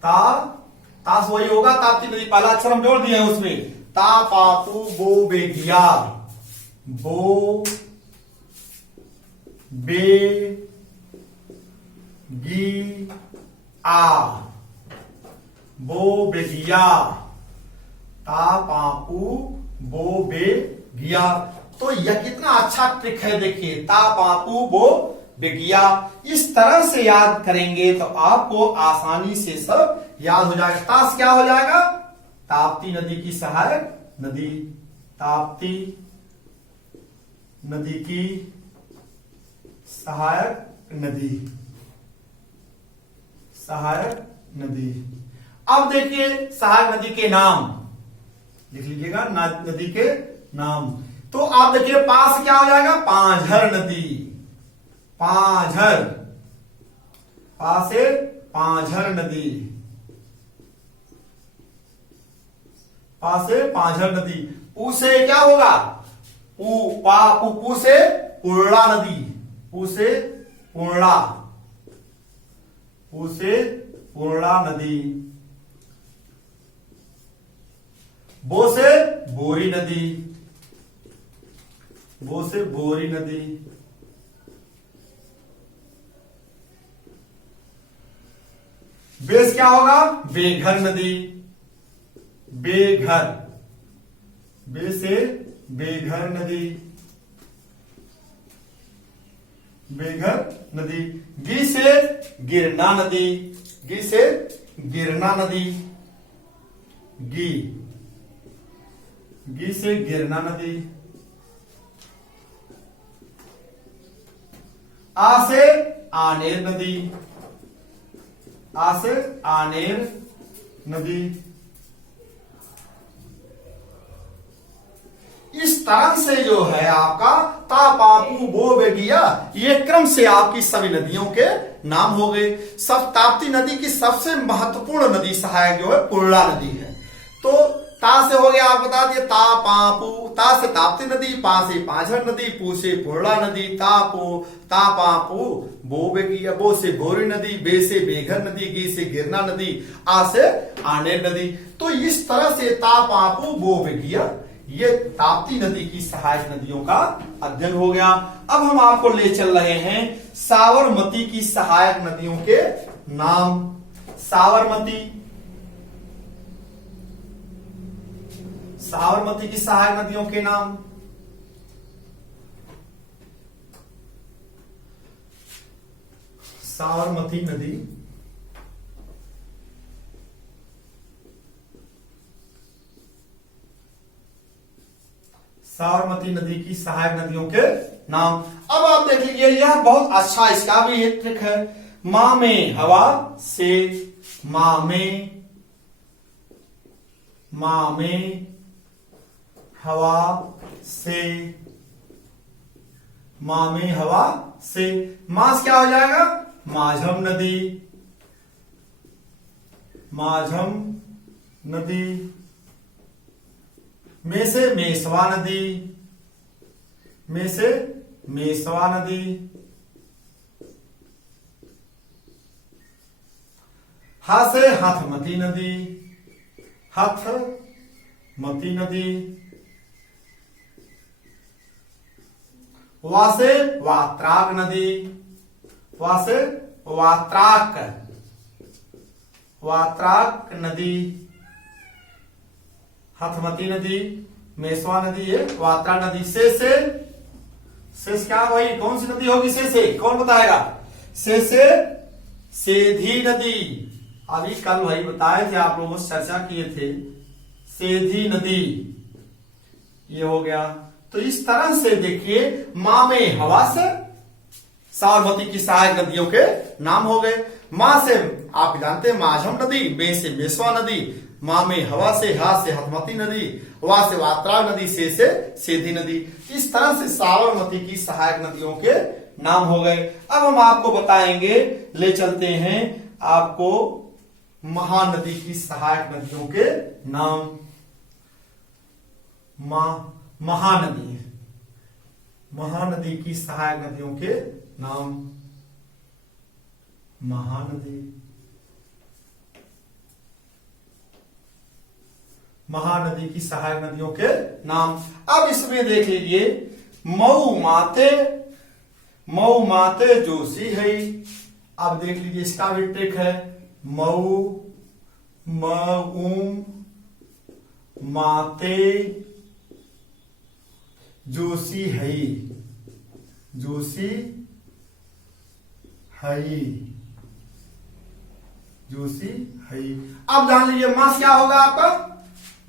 ता से वही होगा ताप्ती नदी, पहला अक्षर हम जोड़ दिए हैं उसमें, ता पापू बो बेगिया, बो बे गी आ, बो बेगिया, ता पापू बो बे गिया। तो यह कितना अच्छा ट्रिक है, देखिए ता पापू बो बेगिया। इस तरह से याद करेंगे तो आपको आसानी से सब याद हो जाएगा। ता से क्या हो जाएगा, ताप्ती नदी की सहायक नदी, ताप्ती नदी की सहायक नदी, सहायक नदी। अब देखिए सहायक नदी के नाम लिख लीजिएगा, नदी के नाम। तो आप देखिए पास क्या हो जाएगा, पांझर नदी, पांझर, पा से पांझर नदी, पा से पांझर नदी। पू से क्या होगा, पू, पा पू, पू से पूर्णा नदी, पू से पूर्णा, पू से पूर्णा नदी। बो से बोरी नदी, बो से बोरी नदी। बे से क्या होगा, बेघर नदी, बेघर, बे से बेघर नदी, बेघर नदी। गी से गिरना नदी, गी से गिरना नदी, गी, गी से गिरना नदी। आ से आनेर नदी, आ से आनेर नदी। इस तरह से जो है आपका ता पापू बो बेगिया, ये क्रम से आपकी सभी नदियों के नाम हो गए। सब ताप्ती नदी की सबसे महत्वपूर्ण नदी सहायक जो है पूर्णा नदी है। तो ता से हो गया, आप बता दिए, ता पापू, ता से ताप्ती नदी, पा से पांझर नदी, पू से पूर्णा नदी, तापू, ता पापू बो बेगिया, बो से बोरी नदी, बे से बेघर नदी, गी से गिरना नदी, आ से आनेर नदी। तो इस तरह से ता पापू बो बेगिया ये ताप्ती नदी की सहायक नदियों का अध्ययन हो गया। अब हम आपको ले चल रहे हैं साबरमती की सहायक नदियों के नाम। साबरमती, साबरमती की सहायक नदियों के नाम। साबरमती नदी, साबरमती नदी की सहायक नदियों के नाम। अब आप देख लीजिए, यह बहुत अच्छा, इसका भी एक ट्रिक है। मां में हवा से, मां में, मां में हवा से, मां में हवा से। मां से क्या हो जाएगा, माझम नदी, माझम नदी। में से मेसवा नदी, में से मेसवा नदी। हा से हाथमती नदी, हाथमती नदी। वा से वात्राक नदी, वा से वात्राक, वात्राक नदी। हथमती नदी, मेसवा नदी है, वात्रा नदी। से क्या भाई, कौन सी नदी होगी से कौन बताएगा? से सेधी नदी। अभी कल भाई बताए थे, आप लोगों से चर्चा किए थे, सेधी नदी ये हो गया। तो इस तरह से देखिए, माँ में हवा से साबरमती की सहायक नदियों के नाम हो गए। माँ से आप जानते हैं माझम नदी, में से मेसवा नदी, माँ में हवा से, हा से हथमती नदी, वा से वात्रा नदी, से सेधी नदी। इस तरह से साबरमती की सहायक नदियों के नाम हो गए। अब हम आपको बताएंगे, ले चलते हैं आपको महानदी की सहायक नदियों के नाम। महानदी, महानदी की सहायक नदियों के नाम। महानदी, महानदी की सहायक नदियों के नाम। अब इसमें देख लीजिए, मऊ माते जोशी है। अब देख लीजिए, इसका भी ट्रिक है। मऊ माते जोशी है, जोशी है, जोशी है। अब जान लीजिए, मास क्या होगा आपका?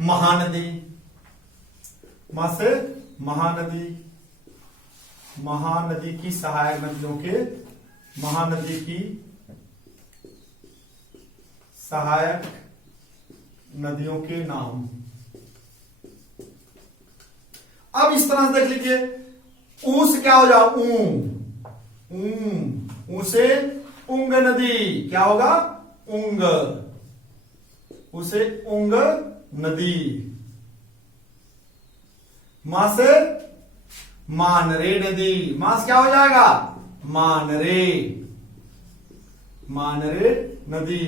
महानदी। मां से महानदी, महानदी की सहायक नदियों के, महानदी की सहायक नदियों के नाम। अब इस तरह से देख लीजिए, ऊ से क्या हो जाओ? ऊ से उंग नदी, क्या होगा? उंग, उसे उंग नदी। मां से मानरे नदी, मां से क्या हो जाएगा? मानरे, मानरे नदी।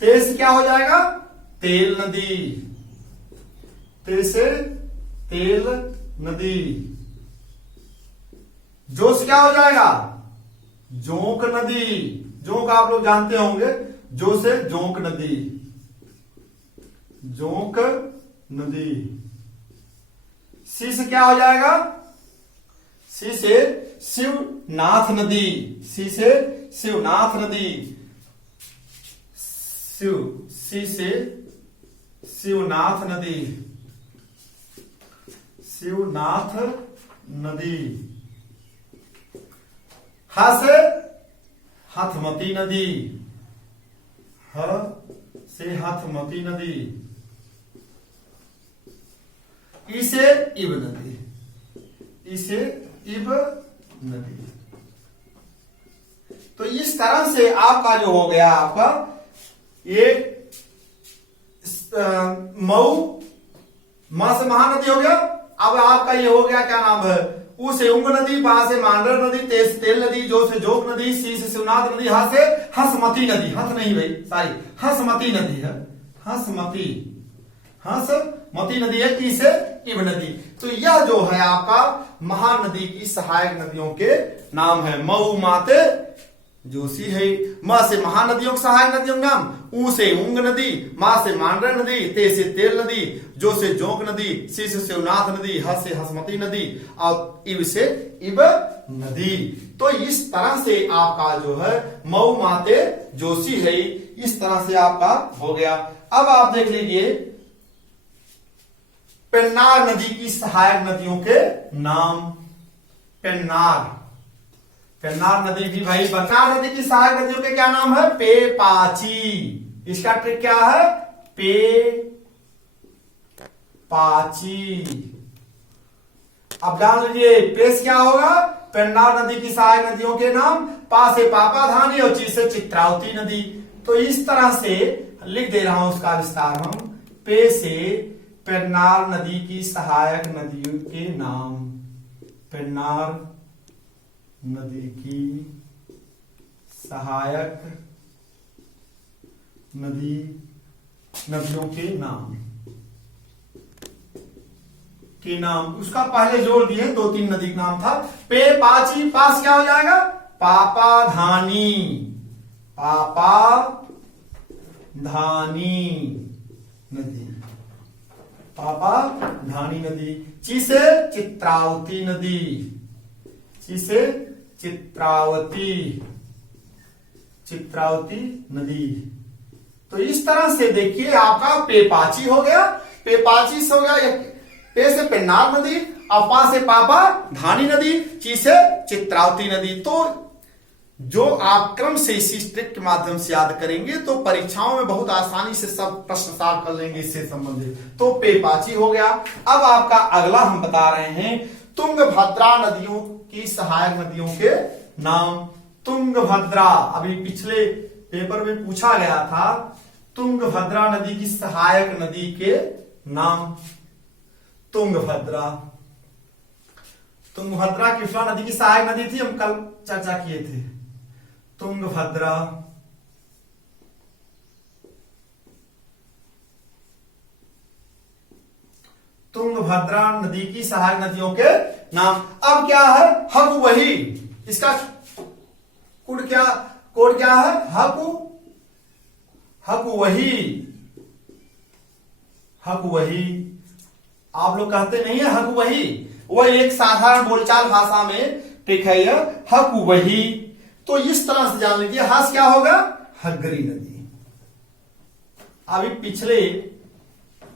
ते से क्या हो जाएगा? तेल नदी, ते से तेल नदी। जो से क्या हो जाएगा? जोंक नदी, जोंक आप लोग जानते होंगे, जो से जोंक नदी, जोंक नदी। सी से क्या हो जाएगा? सी से शिवनाथ नदी, सी से शिवनाथ नदी। सी से शिवनाथ नदी, शिवनाथ नदी। हा से हथमती नदी, ह से हथमती नदी। ई से इब नदी, ई से इब नदी। तो इस तरह से आपका जो हो गया, आपका ये मऊ, मां से महानदी हो गया। अब आपका ये हो गया, क्या नाम है? ऊ से उंग नदी, बा से मांडर नदी, ते से तेल नदी, जो से जोक नदी, सी से शिवनाथ नदी, हा से हंसमती नदी, हंस नहीं भाई, सॉरी, हंसमती नदी है, हंसमती, हंसमती नदी है। ई से इब नदी। तो यह जो है आपका महानदी की सहायक नदियों के नाम है। मऊ माते जोशी है, म से महानदियों के सहायक नदियों के नाम, ऊ से उंग नदी, मां से मांडर नदी, ते से तेल नदी, जो से जोंक नदी, सी से शिवनाथ नदी, ह से हसमती नदी, और इब से इब नदी। तो इस तरह से आपका जो है मऊ माते जोशी है, इस तरह से आपका हो गया। अब आप देख लीजिए, पेन्नार नदी की सहायक नदियों के नाम। पेन्नार, पेन्नार नदी भी भाई, पेन्नार नदी की सहायक नदियों के क्या नाम है? पे पाची। इसका ट्रिक क्या है? पे पाची। अब जान लीजिए, पेश क्या होगा? पेन्नार नदी की सहायक नदियों के नाम, पा से पापाधानी और ची से चित्रावती नदी। तो इस तरह से लिख दे रहा हूं उसका विस्तार हम। पे से पेन्नार नदी की सहायक नदियों के नाम, पेन्नार नदी की सहायक नदियों के नाम उसका पहले जोड़ दिए, 2-3 नदी का नाम था। पे पाची, पास क्या हो जाएगा? पापाधानी, नदी, पापाधानी नदी। ची से चित्रावती नदी, ची से चित्रावती नदी। तो इस तरह से देखिए आपका पेपाची हो गया, पेपाची से हो गया, पे से पेन्नार नदी, अपा से पापा धानी नदी, ची से चित्रावती नदी। तो जो आप क्रम से इसी ट्रिक के माध्यम से याद करेंगे तो परीक्षाओं में बहुत आसानी से सब प्रश्न सॉल्व कर लेंगे इससे संबंधित। तो पेपाची हो गया। अब आपका अगला हम बता रहे हैं तुंगभद्रा नदियों की सहायक नदियों के नाम। तुंगभद्रा अभी पिछले पेपर में पूछा गया था, तुंगभद्रा नदी की सहायक नदी के नाम। तुंगभद्रा कृष्णा नदी की सहायक नदी थी, हम कल चर्चा किए थे। तुंगभद्रा नदी की सहायक नदियों के नाम। अब क्या है? हकु वही, इसका कोड क्या है? हकु वही। आप लोग कहते नहीं है हकु वही, वह एक साधारण बोलचाल भाषा में ट्रिक है यह, हकु वही। तो इस तरह से जान लीजिए। हस क्या होगा? हग्गरी नदी। अभी पिछले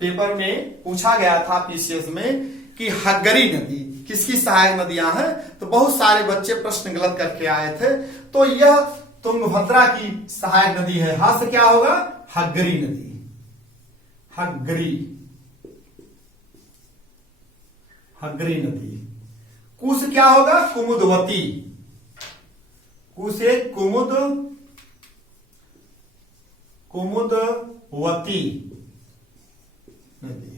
पेपर में पूछा गया था पीसीएस में कि हग्गरी नदी किसकी सहायक नदियां हैं, तो बहुत सारे बच्चे प्रश्न गलत करके आए थे। तो यह तुंगभद्रा की सहायक नदी है। हस क्या होगा? हग्गरी नदी, हग्गरी नदी। कुश क्या होगा? कुमुदवती, कुशे कुमुदवती नदी।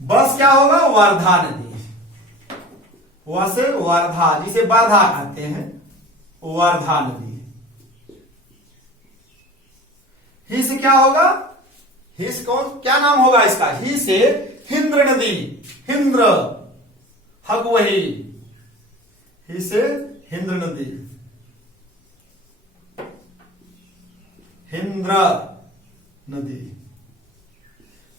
बस क्या होगा? वर्धा नदी, वह से वर्धा, जिसे वर्धा कहते हैं, वर्धा नदी। ही से क्या होगा? ही से क्या नाम होगा इसका? ही से हिंद्र नदी, हिंद्र, हक वही, ही से हिंद्र नदी, हिंद्र नदी।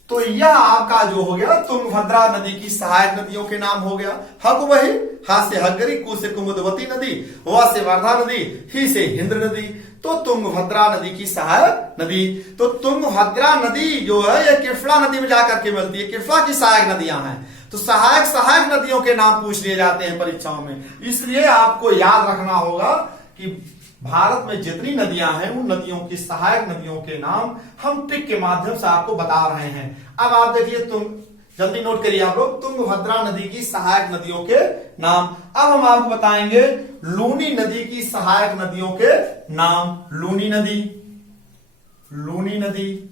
तो यह आपका जो हो गया तुंगभद्रा नदी की सहायक नदियों के नाम हो गया। हक वही, हा से हग्गरी, कु से कुमुदवती नदी, व से वर्धा नदी, ही से हिंद्र नदी। तो तुंगभद्रा नदी की सहायक नदी। तो तुंगभद्रा नदी जो है ये कृष्णा नदी में जाकर के मिलती है, कृष्णा की सहायक नदियां हैं। तो सहायक नदियों के नाम पूछ लिए जाते हैं परीक्षाओं में। इसलिए आपको याद रखना होगा कि भारत में जितनी नदियां हैं उन नदियों की सहायक नदियों के नाम हम ट्रिक के माध्यम से आपको बता रहे हैं। अब आप देखिए, तुम जल्दी नोट करिए आप लोग, तुंगभद्रा नदी की सहायक नदियों के नाम। अब हम आपको बताएंगे लूनी नदी की सहायक नदियों के नाम। लूनी नदी, लूनी नदी,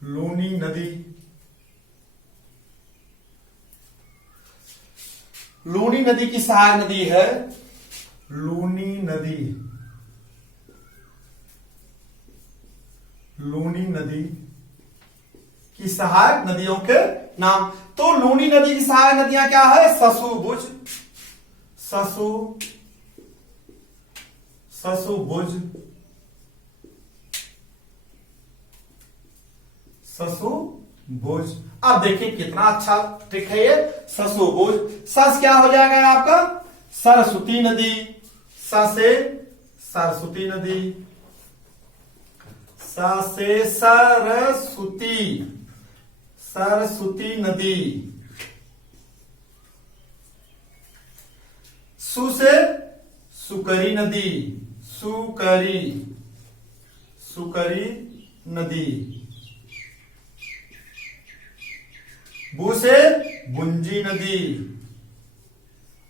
लूनी नदी। लूनी नदी की सहायक नदी है लूनी नदी, लूनी नदी की सहायक नदियों के नाम। तो लूनी नदी की सहायक नदियां क्या है? ससुभुज, ससुभुज, ससुभुज। अब देखिए कितना अच्छा ट्रिक है ये, ससुभुज। सस क्या हो जाएगा आपका? सरस्वती नदी, स से सरस्वती नदी, स से सरस्वती, सरस्वती नदी। सु से सुकरी नदी, सुकरी, सुकरी नदी। बू से बुंजी नदी,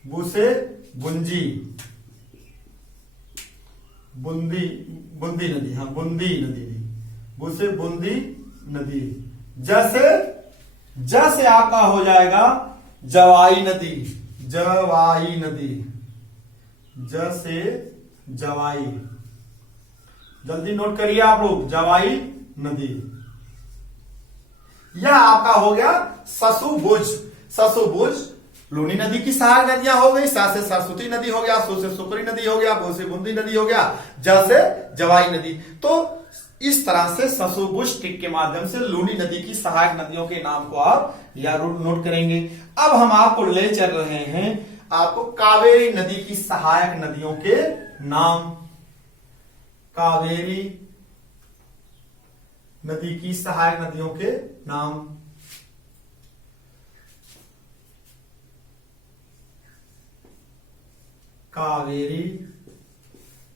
बू से बुंजी, बुंदी, बुंदी नदी, हाँ बुंदी नदी, बू से बुंदी नदी। ज से आपका हो जाएगा जवाई नदी, जवाई नदी, ज से जवाई, जल्दी नोट करिए आप लोग, जवाई नदी। यह आपका हो गया ससुभुज, ससुभुज लूनी नदी की सहायक नदियां हो गई। सा से सरस्वती नदी हो गया, सु से सुकरी नदी हो गया, बू से बुंदी नदी हो गया, ज से जवाई नदी। तो इस तरह से ससुभुज टिक के माध्यम से लूनी नदी की सहायक नदियों के नाम को आप या नोट करेंगे। अब हम आपको ले चल रहे हैं आपको कावेरी नदी की सहायक नदियों के नाम, कावेरी नदी की सहायक नदियों के नाम। कावेरी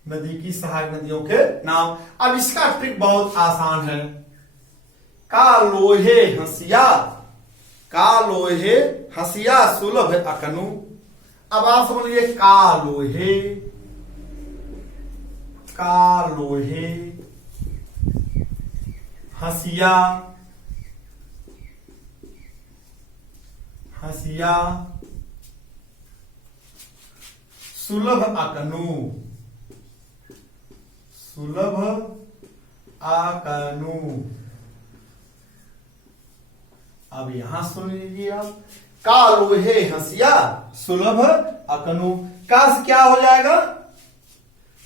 नदी की सहायक नदियों के नाम। अब इसका ट्रिक बहुत आसान है। का लोहे हंसिया, का लोहे हंसिया सुलभ अकनु। अब आप समझ लीजिए का लोहे, का लोहे हंसिया, हंसिया सुलभ अकनु, सुलभ अकनु। अब यहां सुन लीजिए आप, का लोहे हंसिया सुलभ अकनु। का से क्या हो जाएगा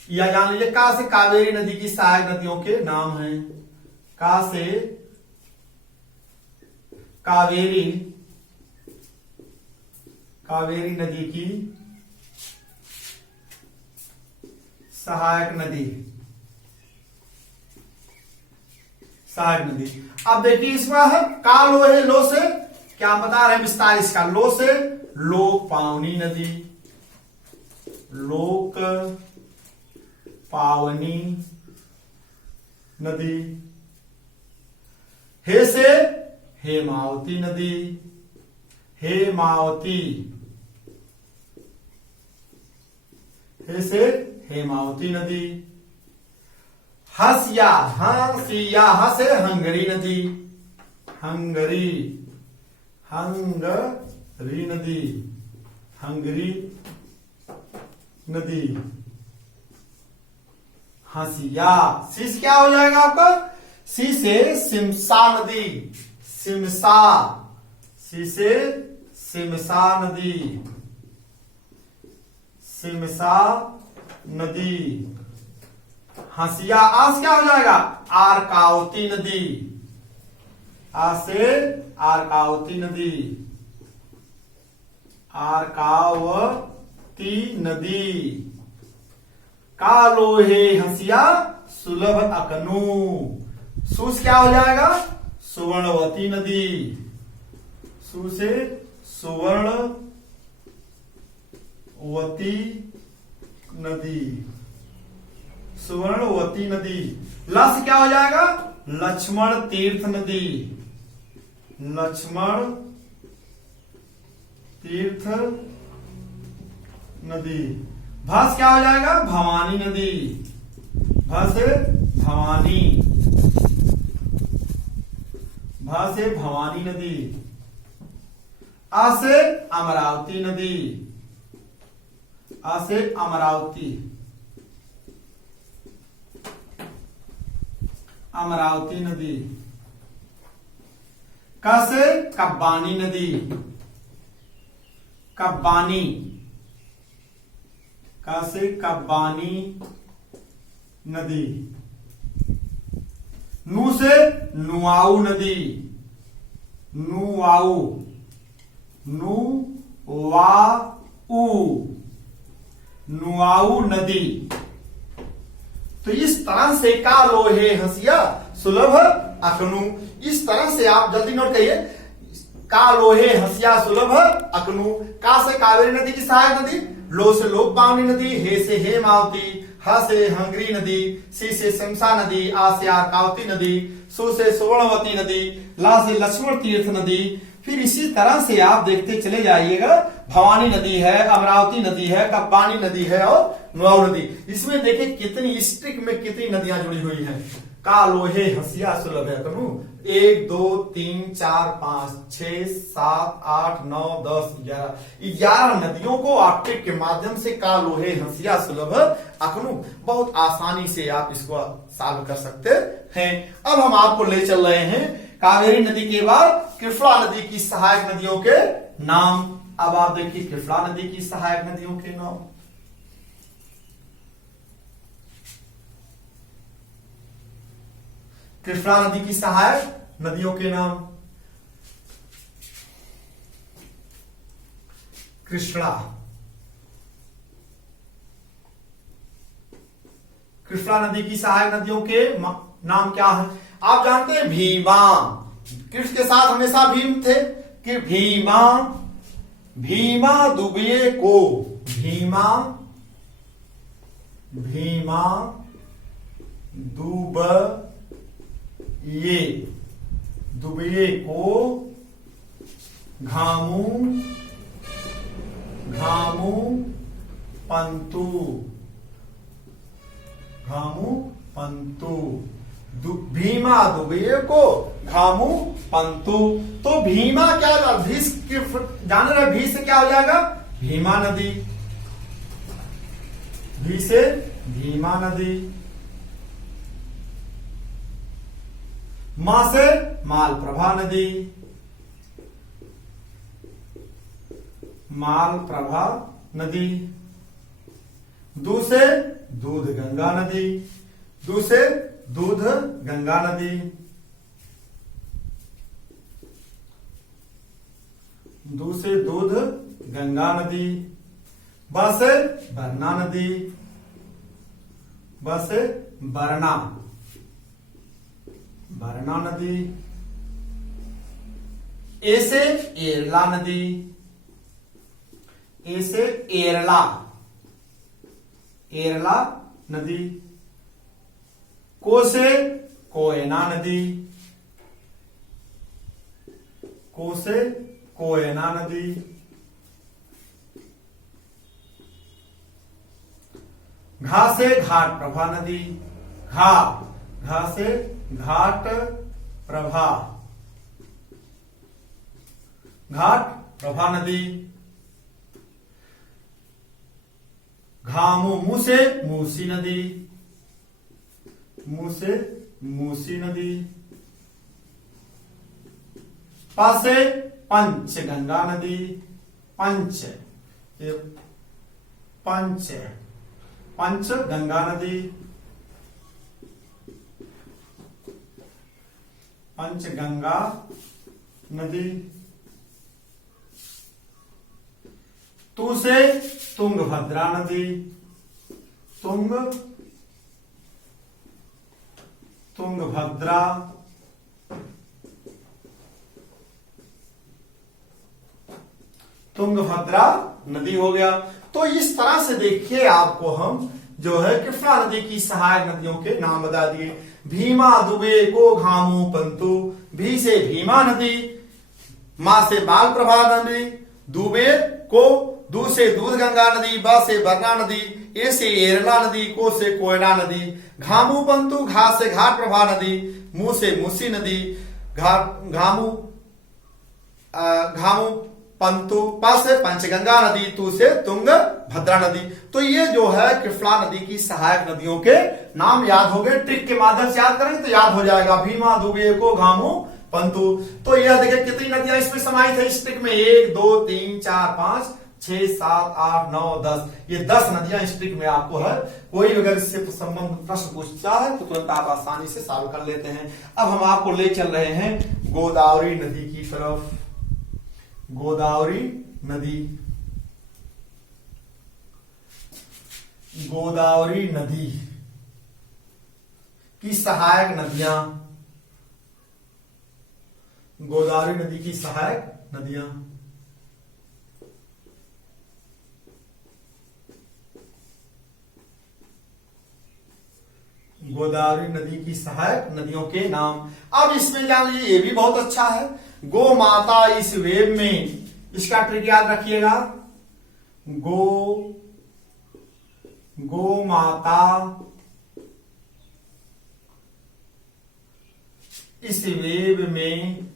या जान लीजिए, का से कावेरी नदी की सहायक नदियों के नाम हैं। का से कावेरी, कावेरी नदी की सहायक नदी, सहायक नदी। अब देखिए इसमें है का लोहे, लो से क्या बता रहे हैं विस्तार इसका, लो से लोक पावनी नदी, लोक पावनी नदी। हे से हेमावती नदी, हेमावती, हे से हेमावती नदी। हसिया, हसिया, ह से हंगरी नदी, हंगरी, हंगरी नदी, हंगरी नदी। हसिया, सी से क्या हो जाएगा आपका, सी से सिमसा नदी, सिमसा, सी से सिमसा नदी, सिमसा नदी। हंसिया, आ से क्या हो जाएगा, आरकावती नदी, आ से आरकावती नदी, आरकावती नदी। का लोहे हंसिया सुलभ अकनु, सु से क्या हो जाएगा, सुवर्णवती नदी, सु से सुवर्णवती नदी, सुवर्णवती नदी। ल से क्या हो जाएगा, लक्ष्मण तीर्थ नदी, लक्ष्मण तीर्थ नदी। भ से क्या हो जाएगा, भवानी नदी, भ से भवानी, भ से भवानी नदी। आ से अमरावती नदी, आ से अमरावती, अमरावती नदी। क से कब्बानी नदी, कब्बानी, क से कब्बानी नदी। नु से नुआऊ नदी, नुआऊ, नुआऊ, नुआऊ नदी। तो इस तरह से का लोहे हंसिया सुलभ अकनु, इस तरह से आप जल्दी नोट करिए, का लोहे हंसिया सुलभ अकनु। का से कावेरी नदी की सहायक नदी, लो से लोक पावनी नदी, हे से हेमावती, ह से हंगरी नदी, सी से शमसा नदी, आ से आरकावती नदी, सु से सुवर्णवती नदी, ला से लक्ष्मण तीर्थ नदी। फिर इसी तरह से आप देखते चले जाइएगा, भवानी नदी है, अमरावती नदी है, कब्बानी नदी है और नुआऊ नदी। इसमें देखिए कितनी स्ट्रिक में कितनी नदियां जुड़ी हुई हैं। कालोहे हंसिया सुलभ है कनु 1 2 3 4 5 6 7 8 9 10 11 नदियों को आप ट्रिक के माध्यम से कालोहे हंसिया सुलभ अखनू बहुत आसानी से आप इसको सॉल्व कर सकते हैं। अब हम आपको ले चल रहे हैं कावेरी नदी के बाद कृष्णा नदी की सहायक नदियों के नाम। अब आप देखिए कृष्णा नदी की सहायक नदियों के नाम। कृष्णा नदी की सहायक नदियों के नाम। कृष्णा, कृष्णा नदी की सहायक नदियों के नाम क्या है? आप जानते हैं भीमा, कृष्ण के साथ हमेशा भीम थे कि भीमा, भीमा दुबिये को, भीमा, भीमा दुबिये, दुबिये को घामू, घामू पंतु, घामू पंतु, भीमा दुबिये को घामू पंतु। तो भीमा क्या, भीष जान रहे, भी से क्या हो जाएगा? भीमा नदी, भी से भीमा नदी, मां से मालप्रभा नदी, मालप्रभा नदी, दू से दूध गंगा नदी, दू से दूध गंगा नदी, दू से दूध गंगा नदी, ब से बरना नदी, ब से बरना, बरना नदी, ए से एरला नदी, ए से एरला, एरला नदी, को से कोयना नदी, को से कोयना नदी, घा से घाट प्रभा नदी, घा, घा से घाट प्रभा, घाट प्रभा नदी, घामू, मुंह से मूसी नदी, मुंह से मूसी नदी, पा से पंच गंगा नदी, पंच, ये पंच, पंच गंगा नदी, पंच गंगा नदी, तू से तुंगभद्रा नदी, तुंग, तुंगभद्रा, तुंगभद्रा नदी हो गया। तो इस तरह से देखिए आपको हम जो है कृष्णा नदी की सहायक नदियों के नाम बता दिए। भीमा दुबे को घामू पंतु, भी से भीमा नदी, मां से मालप्रभा नदी, दुबे को, दू से दूध गंगा नदी, ब से बरना नदी, ए से एरला नदी, को से कोयना नदी, घामू पंतु, घा से घाट प्रभा नदी, मुंह से मूसी नदी, घामू, घामू पंतु, पा से पंचगंगा नदी, तू से तुंग भद्रा नदी। तो ये जो है कृष्णा नदी की सहायक नदियों के नाम याद हो गए। ट्रिक के माध्यम से याद करेंगे तो याद हो जाएगा, भीमा दुबे को घामू पंतु। तो यह देखिए कितनी नदियां इसमें समाहित है इस ट्रिक में, 1 2 3 4 5 6 7 8 9 10, ये 10 नदियां इस ट्रिक में आपको है। कोई अगर इससे संबंध प्रश्न पूछता है तो तुरंत आप आसानी से सॉल्व कर लेते हैं। अब हम आपको ले चल रहे हैं गोदावरी नदी की तरफ। गोदावरी नदी, गोदावरी नदी की सहायक नदियां, गोदावरी नदी की सहायक नदियां, गोदावरी नदी की सहायक नदियों के नाम। अब इसमें जान लीजिए, ये भी बहुत अच्छा है। गो माता इस वेब में, इसका ट्रिक याद रखिएगा, गो माता इस वेब में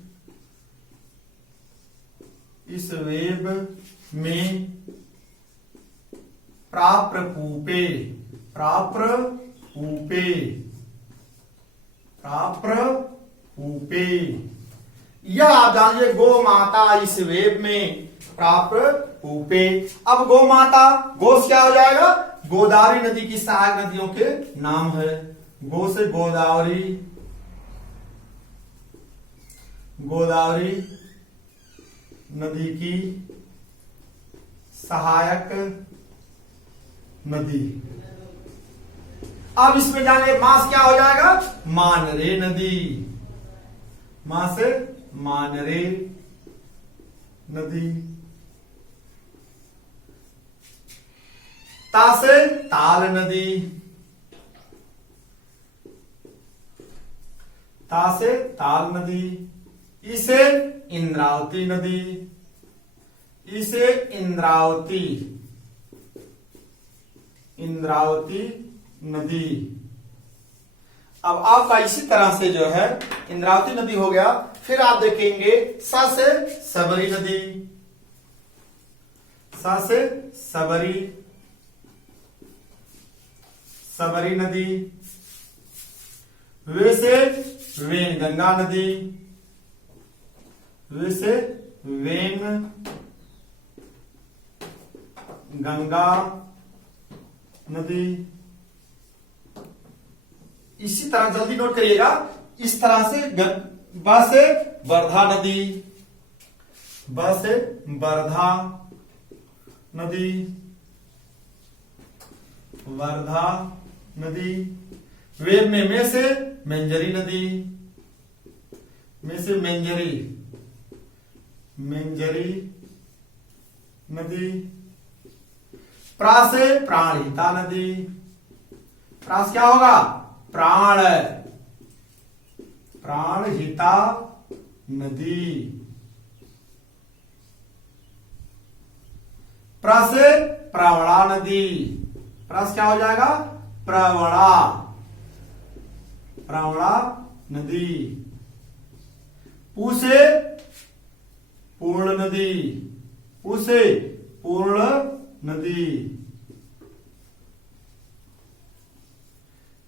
प्राप्रपूपे यह आप जानिए, गो माता इस वेब में प्राप्रपूपे। अब गो माता, गो से क्या हो जाएगा, गोदावरी नदी की सहायक नदियों के नाम है। गो से गोदावरी नदी की सहायक नदी। अब इसमें जाने मां से क्या हो जाएगा, मानरे नदी, मां से मानरे नदी। ता से ताल नदी, ता से ताल नदी। ई से इंद्रावती नदी, ई से इंद्रावती नदी। अब आपका इसी तरह से जो है इंद्रावती नदी हो गया। फिर आप देखेंगे सा से सबरी नदी, सा से सबरी नदी। वे से वेनगंगा नदी, वे से वेनगंगा नदी। इसी तरह जल्दी नोट करिएगा, इस तरह से ब से वर्धा नदी, ब से वर्धा नदी, वर्धा नदी। वेब में से मेंजरी नदी, में से मेंजरी नदी। प्रा से प्राणहिता नदी, प्रा से क्या होगा, प्राणहिता नदी। प्र से प्रवणा नदी, प्र से क्या हो जाएगा, प्रवणा नदी। पू से पूर्ण नदी, पू से पूर्ण नदी।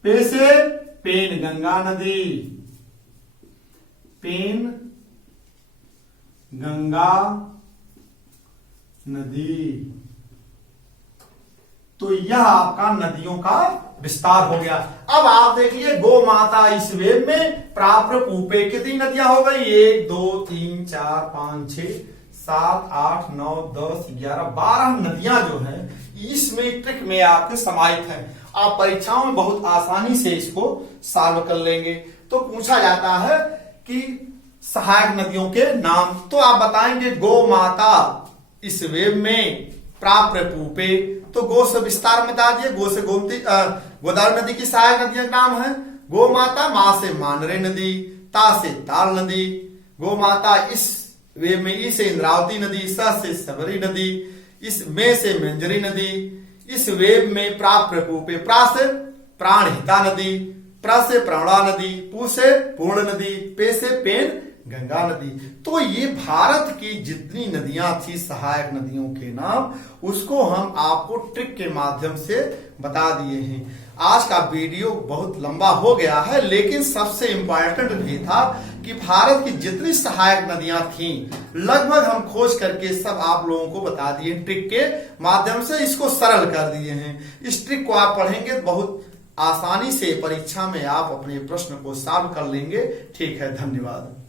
पे से पेन गंगा नदी, पेन गंगा नदी। तो यह आपका नदियों का विस्तार हो गया। अब आप देखिए, गो माता इस वेब में प्राप्रपूपे कितनी नदियां हो गई, 1 2 3 4 5 6 7 8 9 10 11 12 नदियां जो है इसमें ट्रिक में आपके समाहित है। आप परीक्षाओं में बहुत आसानी से इसको सॉल्व कर लेंगे। तो पूछा जाता है कि सहायक नदियों के नाम, तो आप बताएंगे गो माता इस वेब में प्राप्रपूपे। तो गो से विस्तार में बता दिए, गो से गोदावरी नदी की सहायक नदियों का नाम है गो माता, मां से मानरे नदी, ता से ताल नदी। गो माता इस वेब में, ई से इंद्रावती नदी, स से सबरी नदी, इस में से मेंजरी नदी। इस वेब में प्राप्रपूपे, प्रा से प्राणहिता नदी, प्र से प्रवणा नदी, पू से पूर्ण नदी, पे से पेन गंगा नदी। तो ये भारत की जितनी नदियां थी सहायक नदियों के नाम, उसको हम आपको ट्रिक के माध्यम से बता दिए हैं। आज का वीडियो बहुत लंबा हो गया है, लेकिन सबसे इंपॉर्टेंट भी था कि भारत की जितनी सहायक नदियां थीं लगभग हम खोज करके सब आप लोगों को बता दिए ट्रिक के माध्यम से, इसको सरल कर दिए हैं। इस ट्रिक को आप पढ़ेंगे तो बहुत आसानी से परीक्षा में आप अपने प्रश्न को सॉल्व कर लेंगे। ठीक है, धन्यवाद।